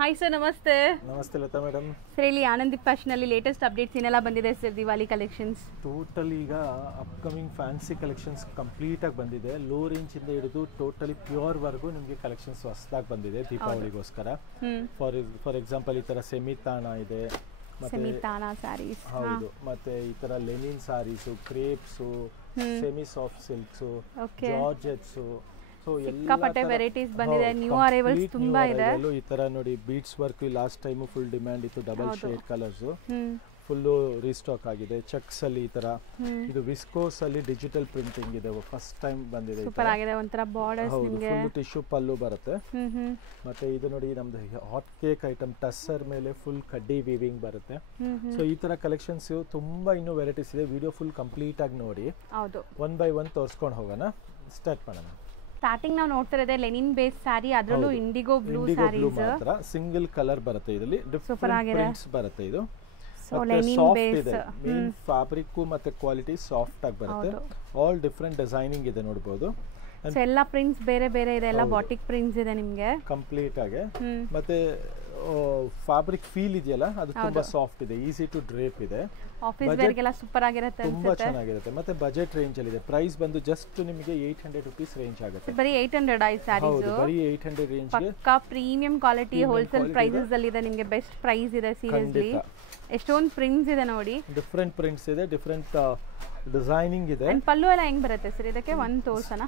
Hi sir, ನಮಸ್ತೆ. ನಮಸ್ತೆ Lata madam. Sir, ಇಲ್ಲಿ ಆನಂದಿ ಫ್ಯಾಷನ್ ಅಲ್ಲಿ ಲೇಟೆಸ್ಟ್ ಅಪ್ಡೇಟ್ಸ್ ಏನೆಲ್ಲ ಬಂದಿದೆ ಸರ್? ದಿವಾಲಿ ಕಲೆಕ್ಷನ್ಸ್ ಟೋಟಲ್ ಈಗ ಅಪ್ಕಮಿಂಗ್ ಫ್ಯಾನ್ಸಿ ಕಲೆಕ್ಷನ್ಸ್ ಕಂಪ್ಲೀಟ್ ಆಗಿ ಬಂದಿದೆ. ಲೋ ರೇಂಜ್ ಇಂದ ಹಿಡಿದು ಟೋಟಲಿ ಪ್ಯೂರ್ ವರ್ಗೂ ನಿಮಗೆ ಕಲೆಕ್ಷನ್ಸ್ ಹೊಸದಾಗಿ ಬಂದಿದೆ ದೀಪಾವಳಿಗೋಸ್ಕರ. ಫಾರ್ ಎಕ್ಸಾಂಪಲ್ ಈ ತರ ಸೆಮಿ ತಾಣ ಇದೆ, ಸೆಮಿ ತಾಣ ಸ್ಯಾರೀಸ್, ಹೌದು, ಮತ್ತೆ ಈ ತರ linen saris, crepes, semi soft silks, georgettes, ಸಿಕ್ಕಾಪಟ್ಟೆ ವೆರೈಟೀಸ್ ಬಂದಿದೆ. ನ್ಯೂ ಅರೈವಲ್ಸ್ ತುಂಬಾ ಇದೆ. ಈ ತರ ನೋಡಿ beads work last time full demand ಇತ್ತು, double shade colours full restock ಆಗಿದೆ. ಚೆಕ್ಸ್ ಅಲ್ಲಿ ಈ ತರ, ಇದು ವಿಸ್ಕೋಸ್ ಅಲ್ಲಿ ಡಿಜಿಟಲ್ ಪ್ರಿಂಟಿಂಗ್ ಇದೆ, ಫಸ್ಟ್ ಟೈಮ್ ಬಂದಿದೆ. ಸೂಪರ್ ಆಗಿದೆ, ಒಂತರ ಬಾರ್ಡರ್ಸ್ ನಿಮಗೆ ಫುಲ್ ಟಿಶ್ಯೂ ಪಲ್ಲು ಬರುತ್ತೆ. ಮತ್ತೆ ಇದು ನೋಡಿ ನಮ್ದು ಹಾಟ್ ಕೇಕ್ ಐಟಮ್ ಟಸ್ಸರ್ ಮೇಲೆ ಫುಲ್ ಕಡ್ಡಿ ವೀವಿಂಗ್ ಬರುತ್ತೆ. ಸೊ ಈ ತರ ಕಲೆಕ್ಷನ್ಸ್ ತುಂಬಾ ಇನ್ನೂ ವೆರೈಟೀಸ್ ಇದೆ. ವಿಡಿಯೋ ಫುಲ್ ಕಂಪ್ಲೀಟ್ ಆಗಿ ನೋಡಿ, ಹೌದು, ಒನ್ ಬೈ ಒನ್ ತೋರಿಸ್ಕೊಂಡು ಹೋಗೋಣ. ಸ್ಟಾರ್ಟ್ ಮಾಡೋಣ. ಸ್ಟಾರ್ಟಿಂಗ್ ನಾವು ನೋಡ್ತಾ ಇರೋದೇ ಲೆನಿನ್ ಬೇಸ್ ಸ್ಯಾರಿ, ಅದರಲ್ಲೂ ಇಂಡಿಗೋ ಬ್ಲೂ ಸ್ಯಾರೀಸ್ ಮಾತ್ರ ಸಿಂಗಲ್ ಕಲರ್ ಬರುತ್ತೆ. ಇದರಲ್ಲಿ ಡಿಫರೆಂಟ್ ಪ್ರಿಂಟ್ಸ್ ಬರುತ್ತೆ. ಇದು ಸಾಫ್ಟ್ ಇದೆ, ಮೇನ್ ಫ್ಯಾಬ್ರಿಕ್ ಮತ್ತೆ ಕ್ವಾಲಿಟಿ ಸಾಫ್ಟ್ ಆಗಿ ಬರುತ್ತೆ. ಆಲ್ ಡಿಫರೆಂಟ್ ಡಿಸೈನಿಂಗ್ ಇದೆ, ನೋಡಬಹುದು. ಎಲ್ಲ ಪ್ರಿಂಟ್ಸ್ ಬೇರೆ ಬೇರೆ ಇದೆ, ಎಲ್ಲ ಬಾಟಿಕ್ ಪ್ರಿಂಟ್ಸ್ ಇದೆ ನಿಮಗೆ ಕಂಪ್ಲೀಟ್ ಆಗಿ. ಮತ್ತೆ ಫ್ಯಾಬ್ರಿಕ್ ಫೀಲ್ ಇದೆಯಲ್ಲ, ಅದು ತುಂಬಾ ಸಾಫ್ಟ್ ಇದೆ, ಈಸಿ ಟು ಡ್ರೇಪ್ ಇದೆ. ಆಫೀಸ್ ವೇರ್ ಗೆಲ್ಲ ಸೂಪರ್ ಆಗಿರುತ್ತೆ, ತುಂಬಾ ಚೆನ್ನಾಗಿರುತ್ತೆ. ಮತ್ತೆ ಬಜೆಟ್ ರೇಂಜ್ ಅಲ್ಲಿ ಇದೆ. ಪ್ರೈಸ್ ಬಂದು ಜಸ್ಟ್ ನಿಮಗೆ 800 ರೂಪೀಸ್ ರೇಂಜ್ ಆಗುತ್ತೆ. ಬರೀ 800 ಐ ಸ್ಯಾರೀಸ್, ಬರೀ 800 ರೇಂಜ್ ಗೆ ಪಕ್ಕಾ ಪ್ರೀಮಿಯಂ ಕ್ವಾಲಿಟಿ ಹೋಲ್ಸೇಲ್ ಪ್ರೈಸಸ್ ಅಲ್ಲಿ ಇದೆ. ನಿಮಗೆ ಬೆಸ್ಟ್ ಪ್ರೈಸ್ ಇದೆ. ಸೀರಿಯಸ್ಲಿ ಎಷ್ಟೊಂದು ಪ್ರಿಂಟ್ಸ್ ಇದೆ ನೋಡಿ, ಡಿಫರೆಂಟ್ ಪ್ರಿಂಟ್ಸ್ ಇದೆ, ಡಿಫರೆಂಟ್ ಡಿಸೈನಿಂಗ್ ಇದೆ. ಪಲ್ಲು ಎಲ್ಲ ಹೆಂಗ್ ಬರುತ್ತೆ ಸರ್? ಇದಕ್ಕೆ ಒಂದು ತೋರ್ಸನ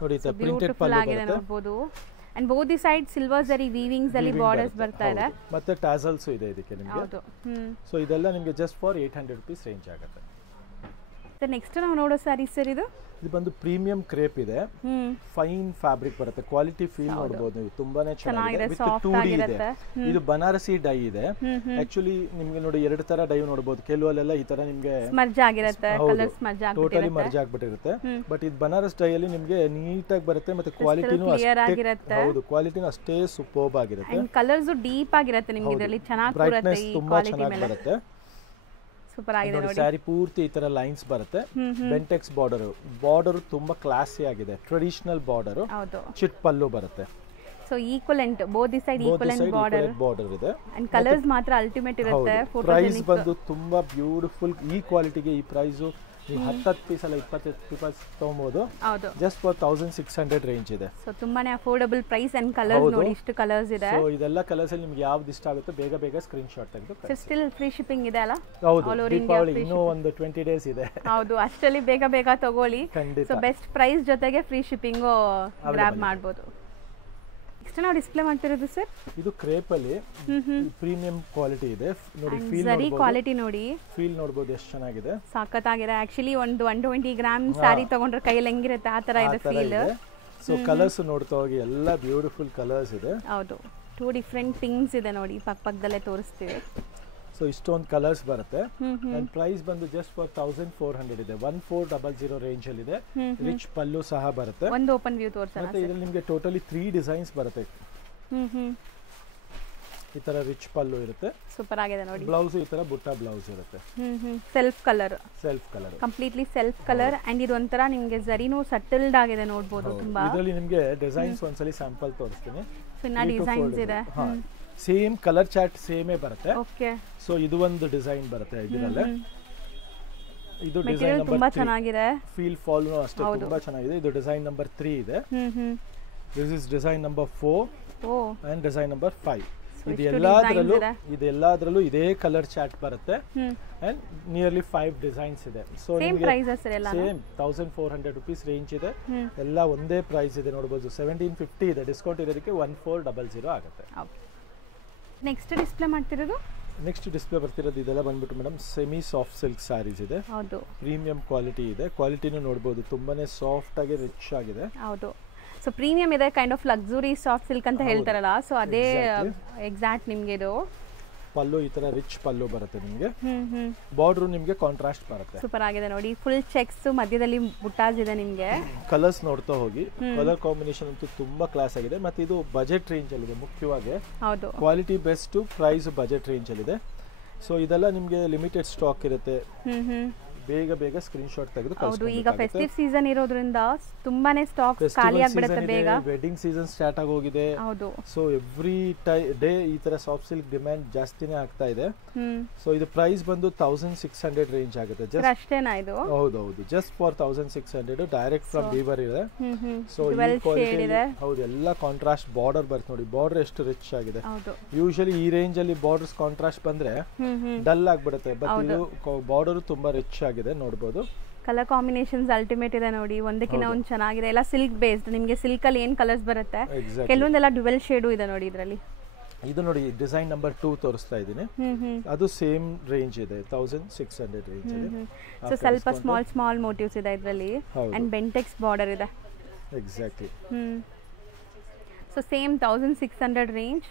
ನೋಡಿ, ಪ್ರಿಂಟೆಡ್ ಪಲ್ಲು ಆಗಿದೆ ನೋಡಬಹುದು. And both the side silver ಜರಿ ವೀವಿಂಗ್ಸ್ ಅಲ್ಲಿ ಬಾರ್ಡರ್ಸ್ ಬರ್ತಾ ಇದೆ. ಮತ್ತೆ ಟಾಸಲ್ಸ್ ಇದೆ ಇದಕ್ಕೆ ನಿಮಗೆ. ಹೌದು. ಸೊ ಇದೆಲ್ಲ ನಿಮಗೆ ಜಸ್ಟ್ ಫಾರ್ 800 ರೂಪೀಸ್ ರೇಂಜ್ ಆಗುತ್ತೆ. ಸರ್, ನೆಕ್ಸ್ಟ್ ನಾವು ನೋಡೋ ಸ್ಯಾರಿ ಸರ್, ಇದು ಬಂದು ಪ್ರೀಮಿಯಂ ಕ್ರೇಪ್ ಇದೆ, ಫೈನ್ ಫ್ಯಾಬ್ರಿಕ್ ಬರುತ್ತೆ. ಕ್ವಾಲಿಟಿ ಫೀಲ್ ನೋಡಬಹುದು ನೀವು, ತುಂಬಾನೇ ಚೆನ್ನಾಗಿದೆ. ವಿತ್ 2D ಇದೆ. ಇದು ಬನಾರಸಿ ಡೈ ಇದೆ. ಆಕ್ಚುಲಿ ನಿಮ್ಗೆ ನೋಡಿ ಎರಡು ತರ ಡೈ ನೋಡಬಹುದು. ಕೆಲವಲ್ಲೆಲ್ಲ ಈ ತರ ನಿಮ್ಗೆ ಸ್ಮರ್ಜ್ ಆಗಿರುತ್ತೆ, ಕಲರ್ ಸ್ಮರ್ಜ್ ಆಗಿರುತ್ತೆ, ಟೋಟಲಿ ಮರ್ಜ್ ಆಗ್ಬಿಟ್ಟಿರುತ್ತೆ. ಬಟ್ ಇದು ಬನಾರಸ್ ಡೈ ಅಲ್ಲಿ ನಿಮ್ಗೆ ನೀಟಾಗಿ ಬರುತ್ತೆ. ಮತ್ತೆ ಕ್ವಾಲಿಟಿನೂ ಅಷ್ಟೇ, ಹೌದು, ಕ್ವಾಲಿಟಿನೂ ಅಷ್ಟೇ ಸೂಪರ್ಬ್ ಆಗಿರುತ್ತೆ. ಕಲರ್ಸ್ ಡೀಪ್ ಆಗಿರುತ್ತೆ ನಿಮ್ಗೆ, ಇದರಲ್ಲಿ ಚೆನ್ನಾಗಿ ಬರುತ್ತೆ, ಈ ಕ್ವಾಲಿಟಿ ಮೇಲೆ ಬರುತ್ತೆ. ಸೂಪರ್ ಆಗಿದೆ ನೋಡಿ. ಸ್ಯಾರಿ ಪೂರ್ತಿ ಈ ತರ ಲೈನ್ಸ್ ಬರುತ್ತೆ. ಬೆಂಟೆಕ್ಸ್ ಬಾರ್ಡರ್ ತುಂಬಾ ಕ್ಲಾಸಿ ಆಗಿದೆ, ಟ್ರೆಡಿಷನಲ್ ಬಾರ್ಡರ್. ಚಿಟ್ ಪಲ್ಲು ಬರುತ್ತೆ. So equivalent, both the side equivalent border ಇದೆ. ಅಂಡ್ ಕಲರ್ಸ್ ಮಾತ್ರ ಅಲ್ಟಿಮೇಟ್ ಇರುತ್ತೆ. ಪ್ರೈಸ್ ಬಂದು ತುಂಬಾ ಬ್ಯೂಟಿಫುಲ್. ಈ ಕ್ವಾಲಿಟಿಗೆ ಈ ಪ್ರೈಸ್ ನೀವು 10 ಪೀಸ್ ಅಲ್ಲ 20 ಪೀಸ್ ತಗೊಬಹುದು. ಜಸ್ಟ್ ಫಾರ್ 1600 ರೇಂಜ್ ಇದೆ. ಸೊ ತುಂಬಾನೇ ಅಫೋರ್ಡಬಲ್ ಪ್ರೈಸ್. ಅಂಡ್ ಕಲರ್ಸ್ ನೋಡಿ, ಇಷ್ಟು ಕಲರ್ಸ್ ಇದೆ. ಸೊ ಇದೆಲ್ಲ ಕಲರ್ಸ್ ಅಲ್ಲಿ ನಿಮಗೆ ಯಾವ್ದು ಇಷ್ಟ ಆಗುತ್ತೆ ಬೇಗ ಬೇಗ ಸ್ಕ್ರೀನ್ ಶಾಟ್ ತೆಗೆದು. ಸೊ ಸ್ಟಿಲ್ ಫ್ರೀ ಶಿಪ್ಪಿಂಗ್ ಇದೆ ಅಲ್ಲ? ಹೌದು, ದೀಪಾವಳಿ ಇನ್ನೂ ಒಂದು 20 ಡೇಸ್ ಇದೆ. ಹೌದು, ಅಷ್ಟರಲ್ಲಿ ಬೇಗ ಬೇಗ ತಗೊಳ್ಳಿ. ಸೊ ಬೆಸ್ಟ್ ಪ್ರೈಸ್ ಜೊತೆಗೆ ಫ್ರೀ ಶಿಪ್ಪಿಂಗ್ ಗ್ರಾಬ್ ಮಾಡಬಹುದು. ನೆಕ್ಸ್ಟ್ ನಾವು ಡಿಸ್ಪ್ಲೇ ಮಾಡ್ತಿರೋದು ಸರ್, ಇದು ಕ್ರೇಪ್ ಅಲ್ಲಿ ಪ್ರೀಮಿಯಂ ಕ್ವಾಲಿಟಿ ಇದೆ ನೋಡಿ. ಫೀಲ್ ಸರಿ ಕ್ವಾಲಿಟಿ ನೋಡಿ, ಫೀಲ್ ನೋಡಬಹುದು ಎಷ್ಟು ಚೆನ್ನಾಗಿದೆ, ಸಖತ್ತಾಗಿದೆ. ಆಕ್ಚುಲಿ ಒಂದು 120 ಗ್ರಾಮ್ ಸ್ಯಾರಿ ತಗೊಂಡ್ರೆ ಕೈಯಲ್ಲಿ ಹೆಂಗಿರುತ್ತೆ ಆ ತರ ಇದೆ ಫೀಲ್. ಸೊ ಕಲರ್ಸ್ ನೋಡ್ತಾ ಹೋಗಿ, ಎಲ್ಲ ಬ್ಯೂಟಿಫುಲ್ ಕಲರ್ಸ್ ಇದೆ. ಹೌದು, 2 ಡಿಫರೆಂಟ್ ಪಿಂಕ್ಸ್ ಇದೆ ನೋಡಿ, ಪಕ್ಕದಲ್ಲೇ ತೋರಿಸ್ತೀವಿ. ಸೊ ಇಷ್ಟೊಂದು ಕಲರ್ಸ್ ಬರುತ್ತೆ. ಅಂಡ್ ಪ್ರೈಸ್ ಬಂದು ಜಸ್ಟ್ ಫಾರ್ 1400 ಇದೆ. 1400 ರೇಂಜ್ ಅಲ್ಲಿ ಇದೆ. ರಿಚ್ ಪಲ್ಲು ಸಹ ಬರುತ್ತೆ. ಒಂದು ಓಪನ್ ವ್ಯೂ ತೋರಿಸೋಣ. ಮತ್ತೆ ಇದರಲ್ಲಿ ನಿಮಗೆ ಟೋಟಲಿ 3 ಡಿಸೈನ್ಸ್ ಬರುತ್ತೆ. ಈ ತರ ರಿಚ್ ಪಲ್ಲು ಇರುತ್ತೆ, ಸೂಪರ್ ಆಗಿದೆ ನೋಡಿ. ಬ್ಲೌಸ್ ಈ ತರ ಬುಟ್ಟ ಬ್ಲೌಸ್ ಇರುತ್ತೆ. Self colour completely self colour. And ಇದು ಒಂಥರ ನಿಮಗೆ ಜರಿನೂ ಸಟಲ್ಡ್ ಆಗಿದೆ ನೋಡಬಹುದು. ತುಂಬಾ ಇದರಲ್ಲಿ ನಿಮಗೆ ಡಿಸೈನ್ಸ್ ಒಂದ್ಸಲಿ ಸ್ಯಾಂಪಲ್ ತೋರಿಸ್ತೀನಿ. ಇನ್ನ ಡಿಸೈನ್ಸ್ ಇದೆ, ಸೇಮ್ ಕಲರ್ ಚಾರ್ಟ್ ಸೇಮೇ ಬರುತ್ತೆ. ಓಕೆ. ಸೊ ಇದು ಒಂದು ಡಿಸೈನ್ ಬರುತ್ತೆ ಇದರಲ್ಲೇ. ಇದು ಡಿಸೈನ್ ನಂಬರ್ 3 ತುಂಬಾ ಚೆನ್ನಾಗಿದೆ. ಫೀಲ್ ಫಾಲ್ ಅಷ್ಟೇ ತುಂಬಾ ಚೆನ್ನಾಗಿದೆ. ಇದು ಡಿಸೈನ್ ನಂಬರ್ 3 ಇದೆ. This is design number 4 and design number 5. ಇದೆಲ್ಲದರಲ್ಲೂ ಇದೇ ಕಲರ್ ಚಾರ್ಟ್ ಬರುತ್ತೆ. ಅಂಡ್ ನಿಯರ್ಲಿ 5 ಡಿಸೈನ್ಸ್ ಇದೆ. ಸೊ ಸೇಮ್ 1400 ರೂಪೀಸ್ ರೇಂಜ್ ಇದೆ. ಎಲ್ಲ ಒಂದೇ ಪ್ರೈಸ್ ಇದೆ ನೋಡಬಹುದು. 1750 ಇದೆ, ಡಿಸ್ಕೌಂಟ್ ಇರೋದಕ್ಕೆ 1400 ಆಗುತ್ತೆ. ನೆಕ್ಸ್ಟ್ ಡಿಸ್ಪ್ಲೇ ಮಾಡ್ತಿರೋದು, ನೆಕ್ಸ್ಟ್ ಡಿಸ್ಪ್ಲೇ ಬರ್ತಿರೋದು ಇದೆಲ್ಲ ಬಂದ್ಬಿಟ್ಟು madam semi soft silk sarees ಇದೆ. ಹೌದು, ಪ್ರೀಮಿಯಂ ಕ್ವಾಲಿಟಿ ಇದೆ. ಕ್ವಾಲಿಟಿನೂ ನೋಡಬಹುದು, ತುಂಬಾನೇ ಸಾಫ್ಟ್ ಆಗಿ ರಿಚ್ ಆಗಿದೆ. ಹೌದು. ಸೊ ಪ್ರೀಮಿಯಂ ಇದೆ, kind of luxury soft silk ಅಂತ ಹೇಳ್ತಾರಲ್ಲ, ಸೊ ಅದೇ ಎಕ್ಸಾಕ್ಟ್ ನಿಮಗೆ. ಇದು ಪಲ್ಲು ಈ ತರ ರಿಚ್ ಪಲ್ಲು ಬರುತ್ತೆ ನಿಮಗೆ. ಬಾರ್ಡರ್ ನಿಮಗೆ ಕಾಂಟ್ರಾಸ್ಟ್ ಬರುತ್ತೆ. ಸೂಪರ್ ಆಗಿದೆ ನೋಡಿ, ಫುಲ್ ಚೆಕ್ಸ್, ಮಧ್ಯದಲ್ಲಿ ಬುಟ್ಟಾಸ್ ಇದೆ ನಿಮಗೆ. ಕಲರ್ಸ್ ನೋಡ್ತಾ ಹೋಗಿ, ಕಲರ್ ಕಾಂಬಿನೇಷನ್ ಅಂತೂ ತುಂಬಾ ಕ್ಲಾಸ್ ಆಗಿದೆ. ಮತ್ತೆ ಇದು ಬಜೆಟ್ ರೇಂಜ್ ಅಲ್ಲಿ ಇದೆ. ಮುಖ್ಯವಾಗಿ ಹೌದು, quality best, price budget range ಅಲ್ಲಿ ಇದೆ. ಸೊ ಇದೆಲ್ಲ ನಿಮಗೆ ಲಿಮಿಟೆಡ್ ಸ್ಟಾಕ್ ಇರುತ್ತೆ. ಬೇಗ ಬೇಗ ಸ್ಕ್ರೀನ್ ಶಾಟ್ ತೆಗೆದು ಹೌದು ಈಗ ಫೆಸ್ಟಿವ್ ಸೀಸನ್ ಇರೋದ್ರಿಂದ ತುಂಬಾನೇ ಸ್ಟಾಕ್ ಖಾಲಿ ಆಗಿಬಿಡುತ್ತೆ ಬೇಗ. ವೆಡ್ಡಿಂಗ್ ಸೀಸನ್ ಸ್ಟಾರ್ಟ್ ಆಗೋಗಿದೆ. ಹೌದು. ಸೊ ಎವ್ರಿ ಡೇ ಈ ತರ ಸಾಫ್ಟ್ ಸಿಲ್ಕ್ ಡಿಮ್ಯಾಂಡ್ ಜಾಸ್ತಿನೇ ಆಗ್ತಾ ಇದೆ. ಸೊ ಇದು ಪ್ರೈಸ್ ಬಂದು 1600 ರೇಂಜ್ ಆಗುತ್ತೆ. ಜಸ್ಟ್ ಅಷ್ಟೇನಾ ಇದು? ಹೌದು just for 1600 direct from Weaver ಇದೆ. ಸೊ ಹೌದು ಎಲ್ಲ ಕಾಂಟ್ರಾಸ್ಟ್ ಬಾರ್ಡರ್ ಬರುತ್ತೆ ನೋಡಿ. ಬಾರ್ಡರ್ ಎಷ್ಟು ರಿಚ್ ಆಗಿದೆ. ಯೂಶಲಿ ಈ ರೇಂಜ್ ಅಲ್ಲಿ ಬಾರ್ಡರ್ಸ್ ಕಾಂಟ್ರಾಸ್ಟ್ ಬಂದ್ರೆ ಡಲ್ ಆಗ್ಬಿಡುತ್ತೆ. ಬಟ್ ಇದು ಬಾರ್ಡರ್ ತುಂಬಾ ರಿಚ್ ಆಗಿದೆ ನೋಡಬಹುದು. ಕಲರ್ ಕಾಂಬಿನೇಷನ್ಸ್ ಅಲ್ಟಿಮೇಟ್ ಇದೆ ನೋಡಿ. ಒಂದಕ್ಕಿಂತ ಒಂದು ಚೆನ್ನಾಗಿದೆ. ಎಲ್ಲ ಸಿಲ್ಕ್ ಬೇಸ್ಡ್. ನಿಮಗೆ ಸಿಲ್ಕ್ ಅಲ್ಲಿ ಏನ್ ಕಲರ್ಸ್ ಬರುತ್ತೆ, ಕೆಲವೊಂದೆಲ್ಲ ಡ್ಯುವೆಲ್ ಶೇಡು ಇದೆ ನೋಡಿ ಇದರಲ್ಲಿ. ಇದು ನೋಡಿ ಡಿಸೈನ್ ನಂಬರ್ 2 ತೋರಿಸ್ತಾ ಇದ್ದೀನಿ. ಅದು ಸೇಮ್ ರೇಂಜ್ ಇದೆ 1600 ರೇಂಜ್ ಇದೆ. ಸೊ ಸ್ವಲ್ಪ ಸ್ಮಾಲ್ ಮೋಟಿವ್ಸ್ ಇದೆ ಇದರಲ್ಲಿ ಅಂಡ್ ಬೆಂಟೆಕ್ಸ್ ಬಾರ್ಡರ್ ಇದೆ. ಎಕ್ಸಾಕ್ಟ್ಲಿ. So same 1600 range.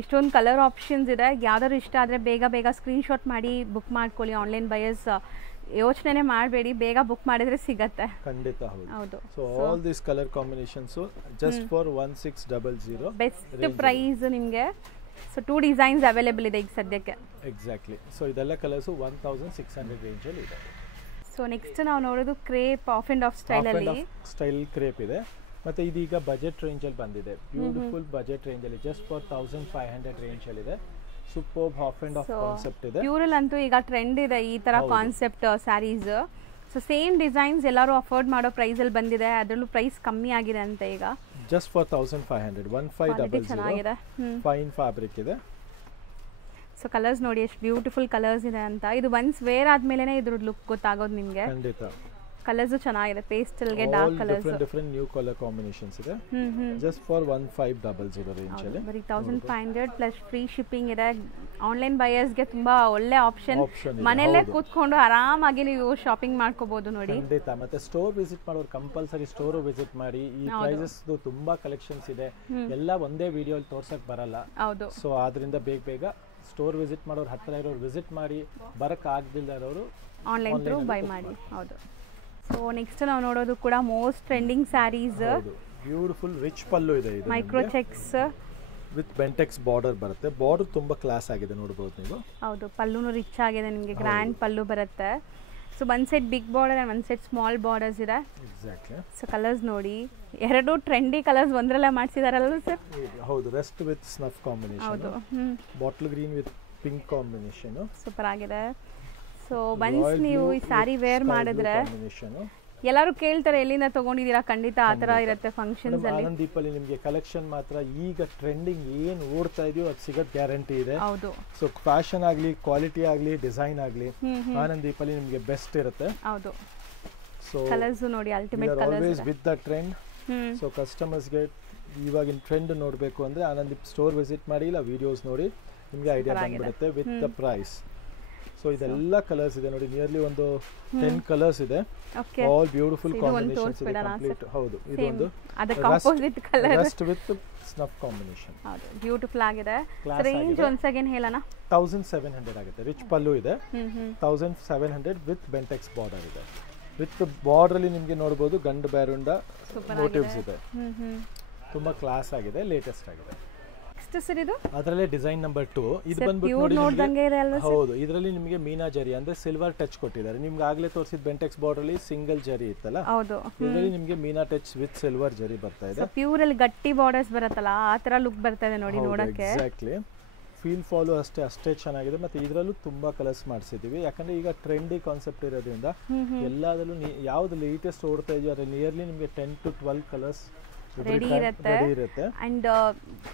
ಇಷ್ಟೊಂದು ಕಲರ್ ಆಪ್ಷನ್ಸ್ ಇದೆ. ಯಾವ್ದಾದ್ರು ಇಷ್ಟ ಆದರೆ ಬೇಗ ಸ್ಕ್ರೀನ್ ಶಾಟ್ ಮಾಡಿ ಬುಕ್ ಮಾಡ್ಕೊಳ್ಳಿ. ಆನ್ಲೈನ್ ಬಯರ್ಸ್ ಯೋಚನೆ ಮಾಡಬೇಡಿ, ಬೇಗ ಬುಕ್ ಮಾಡಿದ್ರೆ ಸಿಗತ್ತೆ. ಖಂಡಿತ ಹೌದು. So all this colour combinations just for 1600. Best price ನಿಮಗೆ. ಸೊ 2 ಡಿಸೈನ್ಸ್ ಅವೈಲೇಬಲ್ ಇದೆ ಈಗ ಸದ್ಯಕ್ಕೆ. ಎಕ್ಸಾಕ್ಟ್ಲಿ. ಸೊ ಇದೆಲ್ಲ ಕಲರ್ಸ್ 1600 ರೇಂಜ್ ಅಲ್ಲಿ ಇದೆ. ಸೊ ನೆಕ್ಸ್ಟ್ ನಾವು ನೋಡೋದು crepe half and of style crepe ಇದೆ. ಮತ್ತೆ ಇದೀಗ ಬಜೆಟ್ ರೇಂಜ್ ಅಲ್ಲಿ ಬಂದಿದೆ. ಬ್ಯೂಟಿಫುಲ್ ಬಜೆಟ್ ರೇಂಜ್ ಅಲ್ಲಿ ಜಸ್ಟ್ ಫಾರ್ 1500 ರೇಂಜ್ ಅಲ್ಲಿ ಇದೆ. Super half and half concept ಇದೆ. ಪ್ಯೂರಲ್ ಅಂತೂ ಈಗ ಟ್ರೆಂಡ್ ಇದೆ ಈ ತರ concept sarees. So same designs ಎಲ್ಲರೂ ಅಫೋರ್ಡ್ ಮಾಡೋ ಪ್ರೈಸ್ ಅಲ್ಲಿ ಬಂದಿದೆ. ಅದರಲ್ಲೂ ಪ್ರೈಸ್ ಕಮ್ಮಿ ಆಗಿದೆ ಅಂತ ಈಗ. ಜಸ್ಟ್ ಫಾರ್ 1500 1500 ಚೆನ್ನಾಗಿದೆ. ಫೈನ್ ಫ್ಯಾಬ್ರಿಕ್ ಇದೆ. ಸೊ ಕಲರ್ಸ್ ನೋಡಿ ಎಷ್ಟು ಬ್ಯೂಟಿಫುಲ್ ಕಲರ್ಸ್ ಇದೆ ಅಂತ. ಇದು ಒನ್ಸ್ ವೇರ್ ಆದ್ಮೇಲೆ ಇದ್ರ ಲುಕ್ ಗೊತ್ತಾಗೋದು ನಿಮಗೆ. ಖಂಡಿತ. ಕಲರ್ಸ್ ಚೆನ್ನಾಗಿದೆ. ಪೇಸ್ಟಲ್ ಗೆ dark colours. Different new colour combinations ಇದೆ. ಜಸ್ಟ್ ಫಾರ್ 1500 ರೇಂಜ್ ಅಲ್ಲಿ. ಬರೀ 1500 ಪ್ಲಸ್ ಫ್ರೀ ಶಿಪ್ಪಿಂಗ್ ಇದೆ. ಆನ್ಲೈನ್ ಬಯರ್ಸ್ ಗೆ ತುಂಬಾ ಒಳ್ಳೆ ಆಪ್ಷನ್. ಮನೆಯಲ್ಲೇ ಕೂತ್ಕೊಂಡು ಆರಾಮಾಗಿ ನೀವು ಶಾಪಿಂಗ್ ಮಾಡ್ಕೋಬಹುದು ನೋಡಿ. ಖಂಡಿತ. ಮತ್ತೆ ಸ್ಟೋರ್ ವಿಸಿಟ್ ಮಾಡೋರು ಕಂಪಲ್ಸರಿ ಸ್ಟೋರ್ ವಿಸಿಟ್ ಮಾಡಿ. ಈ ಪ್ರೈಸಸ್ ತುಂಬಾ ಕಲೆಕ್ಷನ್ಸ್ ಇದೆ. ಎಲ್ಲ ಒಂದೇ ವಿಡಿಯೋ ಅಲ್ಲಿ ತೋರ್ಸಕ್ ಬರಲ್ಲ. ಹೌದು. ಸೊ ಆದ್ರಿಂದ ಬೇಗ ಸ್ಟೋರ್ ವಿಸಿಟ್ ಮಾಡೋರು, ಹತ್ರ ಇರೋರು ವಿಸಿಟ್ ಮಾಡಿ, ಬರಕ್ ಆಗದಿಲ್ಲ ಇರೋರು ಆನ್ಲೈನ್ ಥ್ರೂ ಬೈ ಮಾಡಿ. ಹೌದು. ಸೊ ನೆಕ್ಸ್ಟ್ ನಾವು ನೋಡೋದು ಕೂಡ most trending saris. Beautiful rich pallu ಇದೆ. ಇದು micro checks with Bentex border ಬರುತ್ತೆ. ಬಾರ್ಡರ್ ತುಂಬಾ ಕ್ಲಾಸ್ ಆಗಿದೆ ನೋಡಬಹುದು ನೀವು. ಹೌದು. ಪಲ್ಲುನು ರಿಚ್ ಆಗಿದೆ ನಿಮಗೆ. ಗ್ರ್ಯಾಂಡ್ ಪಲ್ಲು ಬರುತ್ತೆ. So one side big border and one side small borders ಇದೆ. ಎಕ್ಸಾಕ್ಟ್ಲಿ. ಸೊ ಕಲರ್ಸ್ ನೋಡಿ, ಎರಡು ಟ್ರೆಂಡಿ ಕಲರ್ಸ್ ಒಂದರಲ್ಲೇ ಮಾಡಿಸಿದಾರಲ್ಲ ಸರ್? ಹೌದು. Rest with snuff combination. ಹೌದು. Bottle green with pink combination. Super ಆಗಿದೆ. ಸೊ ಒನ್ಸ್ ನೀವು ಈ ಸ್ಯಾರಿ ವೇರ್ ಮಾಡಿದ್ರೆ ಎಲ್ಲರೂ ಕೇಳ್ತಾರೆ ಎಲ್ಲಿಂದ ತಗೊಂಡಿದ್ದೀರಾ. ಖಂಡಿತ ಆ ತರ ಇರುತ್ತೆ ಫಂಕ್ಷನ್ಸ್ ಅಲ್ಲಿ. ಆನಂದೀಪ್ ಅಲ್ಲಿ ನಿಮಗೆ ಕಲೆಕ್ಷನ್ ಮಾತ್ರ ಈಗ ಟ್ರೆಂಡಿಂಗ್ ಏನ್ ಓಡ್ತಾ ಇದೆಯೋ ಅದು ಸಿಗೋದ್ ಗ್ಯಾರಂಟಿ ಇದೆ. ಹೌದು. ಸೊ ಫ್ಯಾಷನ್ ಆಗ್ಲಿ, ಕ್ವಾಲಿಟಿ ಆಗ್ಲಿ, ಡಿಸೈನ್ ಆಗ್ಲಿ, ಆನಂದೀಪ್ ಅಲ್ಲಿ ನಿಮಗೆ ಬೆಸ್ಟ್ ಇರುತ್ತೆ. ಹೌದು. ಸೊ ಕಲರ್ಸ್ ನೋಡಿ ultimate colours. Always with the trend. So customers ಗೆ ಇವಾಗಿನ ಟ್ರೆಂಡ್ ನೋಡಬೇಕು ಅಂದ್ರೆ ಆನಂದೀಪ್ ಸ್ಟೋರ್ ವಿಸಿಟ್ ಮಾಡಿ, ಇಲ್ಲ ವಿಡಿಯೋಸ್ ನೋಡಿ, ನಿಮಗೆ ಐಡಿಯಾ ಬಂದ್ಬಿಡುತ್ತೆ ವಿತ್ ದ ಪ್ರೈಸ್. ಸೊ ಇದೆಲ್ಲ ಕಲರ್ಸ್ ಇದೆ ನೋಡಿ. ನಿಯರ್ಲಿ ಒಂದು 10 ಕಲರ್ಸ್ ಇದೆ. ಆಲ್ ಬ್ಯೂಟಿಫುಲ್ ಕಾಂಬಿನೇಷನ್ಸ್ ಇದೆ. ಕಂಪ್ಲೀಟ್. ಹೌದು. ಇದೊಂದು ಅದಕ್ಕೆ opposite colour Rust with snuff combination. ಹೌದು. ಬ್ಯೂಟಿಫುಲ್ ಆಗಿದೆ. ರೇಂಜ್ ಒನ್ಸ್ ಅಗೇನ್ ಹೇಳೋಣ. 1700 ಆಗುತ್ತೆ. ರಿಚ್ ಪಲ್ಲು ಇದೆ. 1700 ವಿತ್ ಬೆಂಟೆಕ್ಸ್ ಬಾರ್ಡರ್ ಇದೆ. ವಿತ್ ಬಾರ್ಡರ್ ಅಲ್ಲಿ ನಿಮಗೆ ನೋಡಬಹುದು ಗಂಡು ಬ್ಯಾರುಂಡ ಮೋಟಿವ್ಸ್ ಇದೆ. ತುಂಬಾ ಕ್ಲಾಸ್ ಆಗಿದೆ. ಲೇಟೆಸ್ಟ್ ಆಗಿದೆ. ಅದರಲ್ಲೇ ಡಿಸೈನ್ ನಂಬರ್ 2. ಇದು ಬಂದ್ಬಿಟ್ಟು ಹೌದು. ಇದರಲ್ಲಿ ನಿಮಗೆ ಮೀನಾ ಜರಿ ಅಂದ್ರೆ ಸಿಲ್ವರ್ ಟಚ್ ಕೊಟ್ಟಿದ್ದಾರೆ. ನಿಮ್ಗೆ ಆಗ್ಲೇ ತೋರಿಸಿದ ಬೆಂಟೆಕ್ಸ್ ಬಾರ್ಡರ್ ಅಲ್ಲಿ ಸಿಂಗಲ್ ಜರಿ ಇತ್ತಲ್ಲ, ಇದರಲ್ಲಿ ನಿಮಗೆ ಮೀನಾ ಟಚ್ ವಿತ್ ಸಿಲ್ವರ್ ಜರಿ ಬರ್ತಾ ಇದೆ. ಪ್ಯೂರ್ ಅಲ್ಲಿ ಗಟ್ಟಿ ಬಾರ್ಡರ್ಸ್ ಬರುತ್ತಲ್ಲ ಆ ತರ ಲುಕ್ ಬರ್ತಾ ಇದೆ ನೋಡಿ ನೋಡಕ್ಕೆ. ಎಕ್ಸಾಕ್ಟ್ಲಿ. ಫೀಲ್ ಫಾಲು ಅಷ್ಟೇ ಚೆನ್ನಾಗಿದೆ. ಮತ್ತೆ ಇದರಲ್ಲೂ ತುಂಬಾ ಕಲರ್ಸ್ ಮಾಡಿಸಿದೀವಿ. ಯಾಕಂದ್ರೆ ಈಗ ಟ್ರೆಂಡಿ ಕಾನ್ಸೆಪ್ಟ್ ಇರೋದ್ರಿಂದ ಎಲ್ಲದರಲ್ಲೂ ಯಾವ್ದು ಲೇಟೆಸ್ಟ್ ಓಡ್ತಾ ಇದೆಯೋ ಅದ್ರ ನಿಯರ್ಲಿ ನಿಮಗೆ 10 to 12 ಕಲರ್ಸ್ ರೆಡಿ ಇರುತ್ತೆ. ಅಂಡ್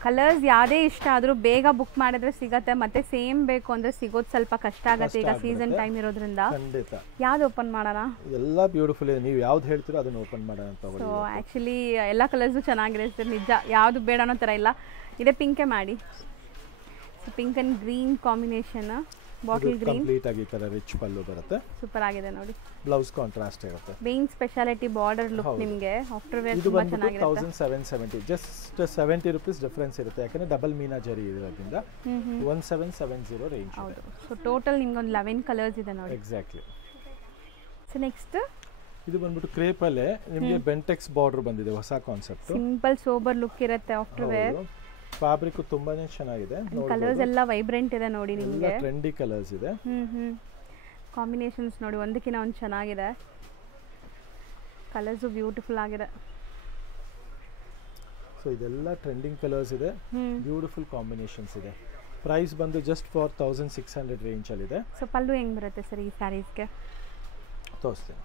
ಕಲರ್ಸ್ ಯಾವ್ದೇ ಇಷ್ಟ ಆದ್ರೂ ಬೇಗ ಬುಕ್ ಮಾಡಿದ್ರೆ ಸಿಗತ್ತೆ. ಮತ್ತೆ ಸೇಮ್ ಬೇಕು ಅಂದ್ರೆ ಸಿಗೋದು ಸ್ವಲ್ಪ ಕಷ್ಟ ಆಗತ್ತೆ ಈಗ ಸೀಸನ್ ಟೈಮ್ ಇರೋದ್ರಿಂದ. ಖಂಡಿತ. ಯಾವ್ದು ಓಪನ್ ಮಾಡೋಣ? ಎಲ್ಲ ಬ್ಯೂಟಿಫುಲ್ ಇದೆ. ನೀವು ಯಾವ್ದು ಹೇಳ್ತೀರೋ ಅದನ್ನ ಓಪನ್ ಮಾಡೋಣ ಅಂತ. ಸೊ ಆಕ್ಚುಲಿ ಎಲ್ಲ ಕಲರ್ಸ್ ಚೆನ್ನಾಗಿದೆ ಸರ್. ನಿಜ ಯಾವ್ದು ಬೇಡ ಅನ್ನೋ ತರ ಇಲ್ಲ. ಇದೆ ಪಿಂಕೇ ಮಾಡಿ. So pink and green combination. Bottle green complete ಆಗಿ ತರ ರಿಚ್ ಪಲ್ಲು ಬರುತ್ತೆ. ಸೂಪರ್ ಆಗಿದೆ ನೋಡಿ. ಬ್ಲೌಸ್ ಕಾಂಟ್ರಾಸ್ಟ್ ಇರುತ್ತೆ. ಮೇನ್ ಸ್ಪೆಷಾಲಿಟಿ ಬಾರ್ಡರ್ ಲುಕ್ ನಿಮಗೆ ಆಫ್ಟರ್ ವೇರ್ ತುಂಬಾ ಚೆನ್ನಾಗಿರುತ್ತೆ. 1770 ಜಸ್ಟ್ 70 ರೂಪೀಸ್ ಡಿಫರೆನ್ಸ್ ಇರುತ್ತೆ. ಯಾಕಂದ್ರೆ ಡಬಲ್ ಮೀನಾ ಜರಿ ಇರೋದ್ರಿಂದ 1770 ರೇಂಜ್. ಹೌದು. ಸೊ ಟೋಟಲ್ ನಿಮಗೆ ಒಂದು 11 ಕಲರ್ಸ್ ಇದೆ ನೋಡಿ. ಎಕ್ಸಾಕ್ಟ್ಲಿ. ಸೊ ನೆಕ್ಸ್ಟ್ ಇದು ಬಂದ್ಬಿಟ್ಟು ಕ್ರೇಪ್ ಅಲ್ಲೇ ನಿಮಗೆ ಬೆಂಟೆಕ್ಸ್ ಬಾರ್ಡರ್ ಬಂದಿದೆ. ಹೊಸ ಕಾನ್ಸೆಪ್ಟ್. ಸಿಂಪಲ್ ಸೋಬರ್ ಲುಕ್ ಇರುತ್ತೆ ಆಫ್ಟರ್ ವೇರ್. ಫ್ಯಾಬ್ರಿಕ್ ತುಂಬಾನೇ ಚೆನ್ನಾಗಿದೆ. ಕಲರ್ಸ್ ಎಲ್ಲ ವೈಬ್ರೆಂಟ್ ಇದೆ ನೋಡಿ ನಿಮಗೆ. ಟ್ರೆಂಡಿ ಕಲರ್ಸ್ ಇದೆ. ಕಾಂಬಿನೇಷನ್ಸ್ ನೋಡಿ ಒಂದಕ್ಕಿಂತ ಒಂದು ಚೆನ್ನಾಗಿದೆ, ಕಲರ್ಸು ಬ್ಯೂಟಿಫುಲ್ ಆಗಿದೆ. ಸೊ ಇದೆಲ್ಲ ಟ್ರೆಂಡಿಂಗ್ ಕಲರ್ಸ್ ಇದೆ, ಬ್ಯೂಟಿಫುಲ್ ಕಾಂಬಿನೇಷನ್ಸ್ ಇದೆ. ಪ್ರೈಸ್ ಬಂದು ಜಸ್ಟ್ ಫಾರ್ 1600 ರೇಂಜಲ್ಲಿದೆ. ಸೊ ಪಲ್ಲು ಹೆಂಗೆ ಬರುತ್ತೆ ಸರ್ ಈ ಸ್ಯಾರೀಸ್ಗೆ? ತೋರಿಸ್ತೀನಿ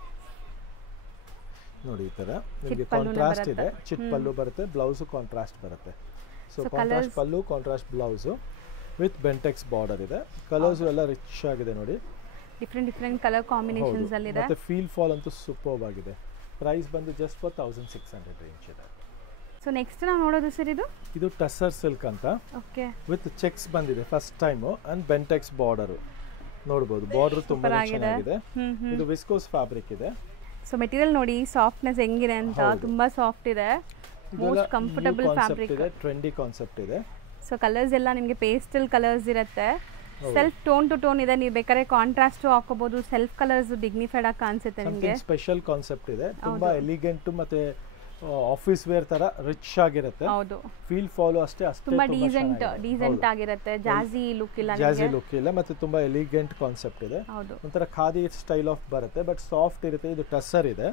ನೋಡಿ, ಈ ಥರ ನಿಮಗೆ ಕಾಂಟ್ರಾಸ್ಟ್ ಇದೆ, ಚಿಕ್ಕ ಪಲ್ಲು ಬರುತ್ತೆ, ಬ್ಲೌಸು ಕಾಂಟ್ರಾಸ್ಟ್ ಬರುತ್ತೆ. So contrast pallu, contrast blouse with Bentex border ಇದೆ. ಕಲರ್ಸು ಎಲ್ಲ ರಿಚ್ ಆಗಿದೆ ನೋಡಿ, ಡಿಫ್ರೆಂಟ್ ಕಲರ್ ಕಾಂಬಿನೇಷನ್ಸ್ ಅಲ್ಲಿ ಇದೆ. ಮತ್ತೆ ಫೀಲ್ ಫಾಲ್ ಅಂತೂ ಸೂಪರ್ಬ್ ಆಗಿದೆ. ಪ್ರೈಸ್ ಬಂದು ಜಸ್ಟ್ ಫಾರ್ 1600 ರೇಂಜ್ ಇದೆ. ಸೊ ನೆಕ್ಸ್ಟ್ ನಾವು ನೋಡೋದು ಸರ್ ಇದು ಟಸರ್ ಸಿಲ್ಕ್ ಅಂತ, ಓಕೆ, ವಿತ್ ಚೆಕ್ಸ್ ಬಂದಿದೆ first time and Bentex border ನೋಡಬಹುದು. ಬಾರ್ಡರ್ ತುಂಬಾ ಚೆನ್ನಾಗಿದೆ. ಇದು ವಿಸ್ಕೋಸ್ ಫ್ಯಾಬ್ರಿಕ್ ಇದೆ. ಸೊ ಮೆಟೀರಿಯಲ್ ನೋಡಿ ಸಾಫ್ಟ್ನೆಸ್ ಹೆಂಗಿದೆ ಅಂತ, ತುಂಬಾ ಸಾಫ್ಟ್ ಇದೆ, ಮೋಸ್ಟ್ ಕಂಫರ್ಟಬಲ್ ಫ್ಯಾಬ್ರಿಕ್ ಇದೆ, ಟ್ರೆಂಡಿ ಕಾನ್ಸೆಪ್ಟ್ ಇದೆ. ಸೊ ಕಲರ್ಸ್ ಎಲ್ಲ ನಿಮಗೆ ಪೇಸ್ಟಲ್ ಕಲರ್ಸ್ ಇರುತ್ತೆ, ಸೆಲ್ಫ್ ಟೋನ್ ಟು ಟೋನ್ ಇದೆ. ನೀವು ಬೇಕಾದ್ರೆ ಕಾಂಟ್ರಾಸ್ಟ್ ಹಾಕೋಬಹುದು, ಸೆಲ್ಫ್ ಕಲರ್ಸ್ ಡಿಗ್ನಿಫೈಡ್ ಆಗಿ ಕಾಣಿಸುತ್ತೆ ನಿಮಗೆ. ಸ್ಪೆಷಲ್ ಕಾನ್ಸೆಪ್ಟ್ ಇದೆ, ತುಂಬಾ ಎಲಿಗೆಂಟ್ ಮತ್ತೆ ಆಫೀಸ್ ವೇರ್ ತರ ರಿಚ್ ಆಗಿರುತ್ತೆ. ಹೌದು, ಫೀಲ್ ಫಾಲೋ ಅಷ್ಟೇ ತುಂಬಾ ಡೀಸೆಂಟ್ ಆಗಿರುತ್ತೆ, ಜಾಜಿ ಲುಕ್ ಇಲ್ಲ ಮತ್ತೆ ತುಂಬಾ ಎಲಿಗೆಂಟ್ ಕಾನ್ಸೆಪ್ಟ್ ಇದೆ. ಒಂಥರ ಖಾದಿ ಸ್ಟೈಲ್ ಆಫ್ ಬರುತ್ತೆ, ಬಟ್ ಸಾಫ್ಟ್ ಇರುತ್ತೆ. ಇದು ಟಸರ್ ಇದೆ,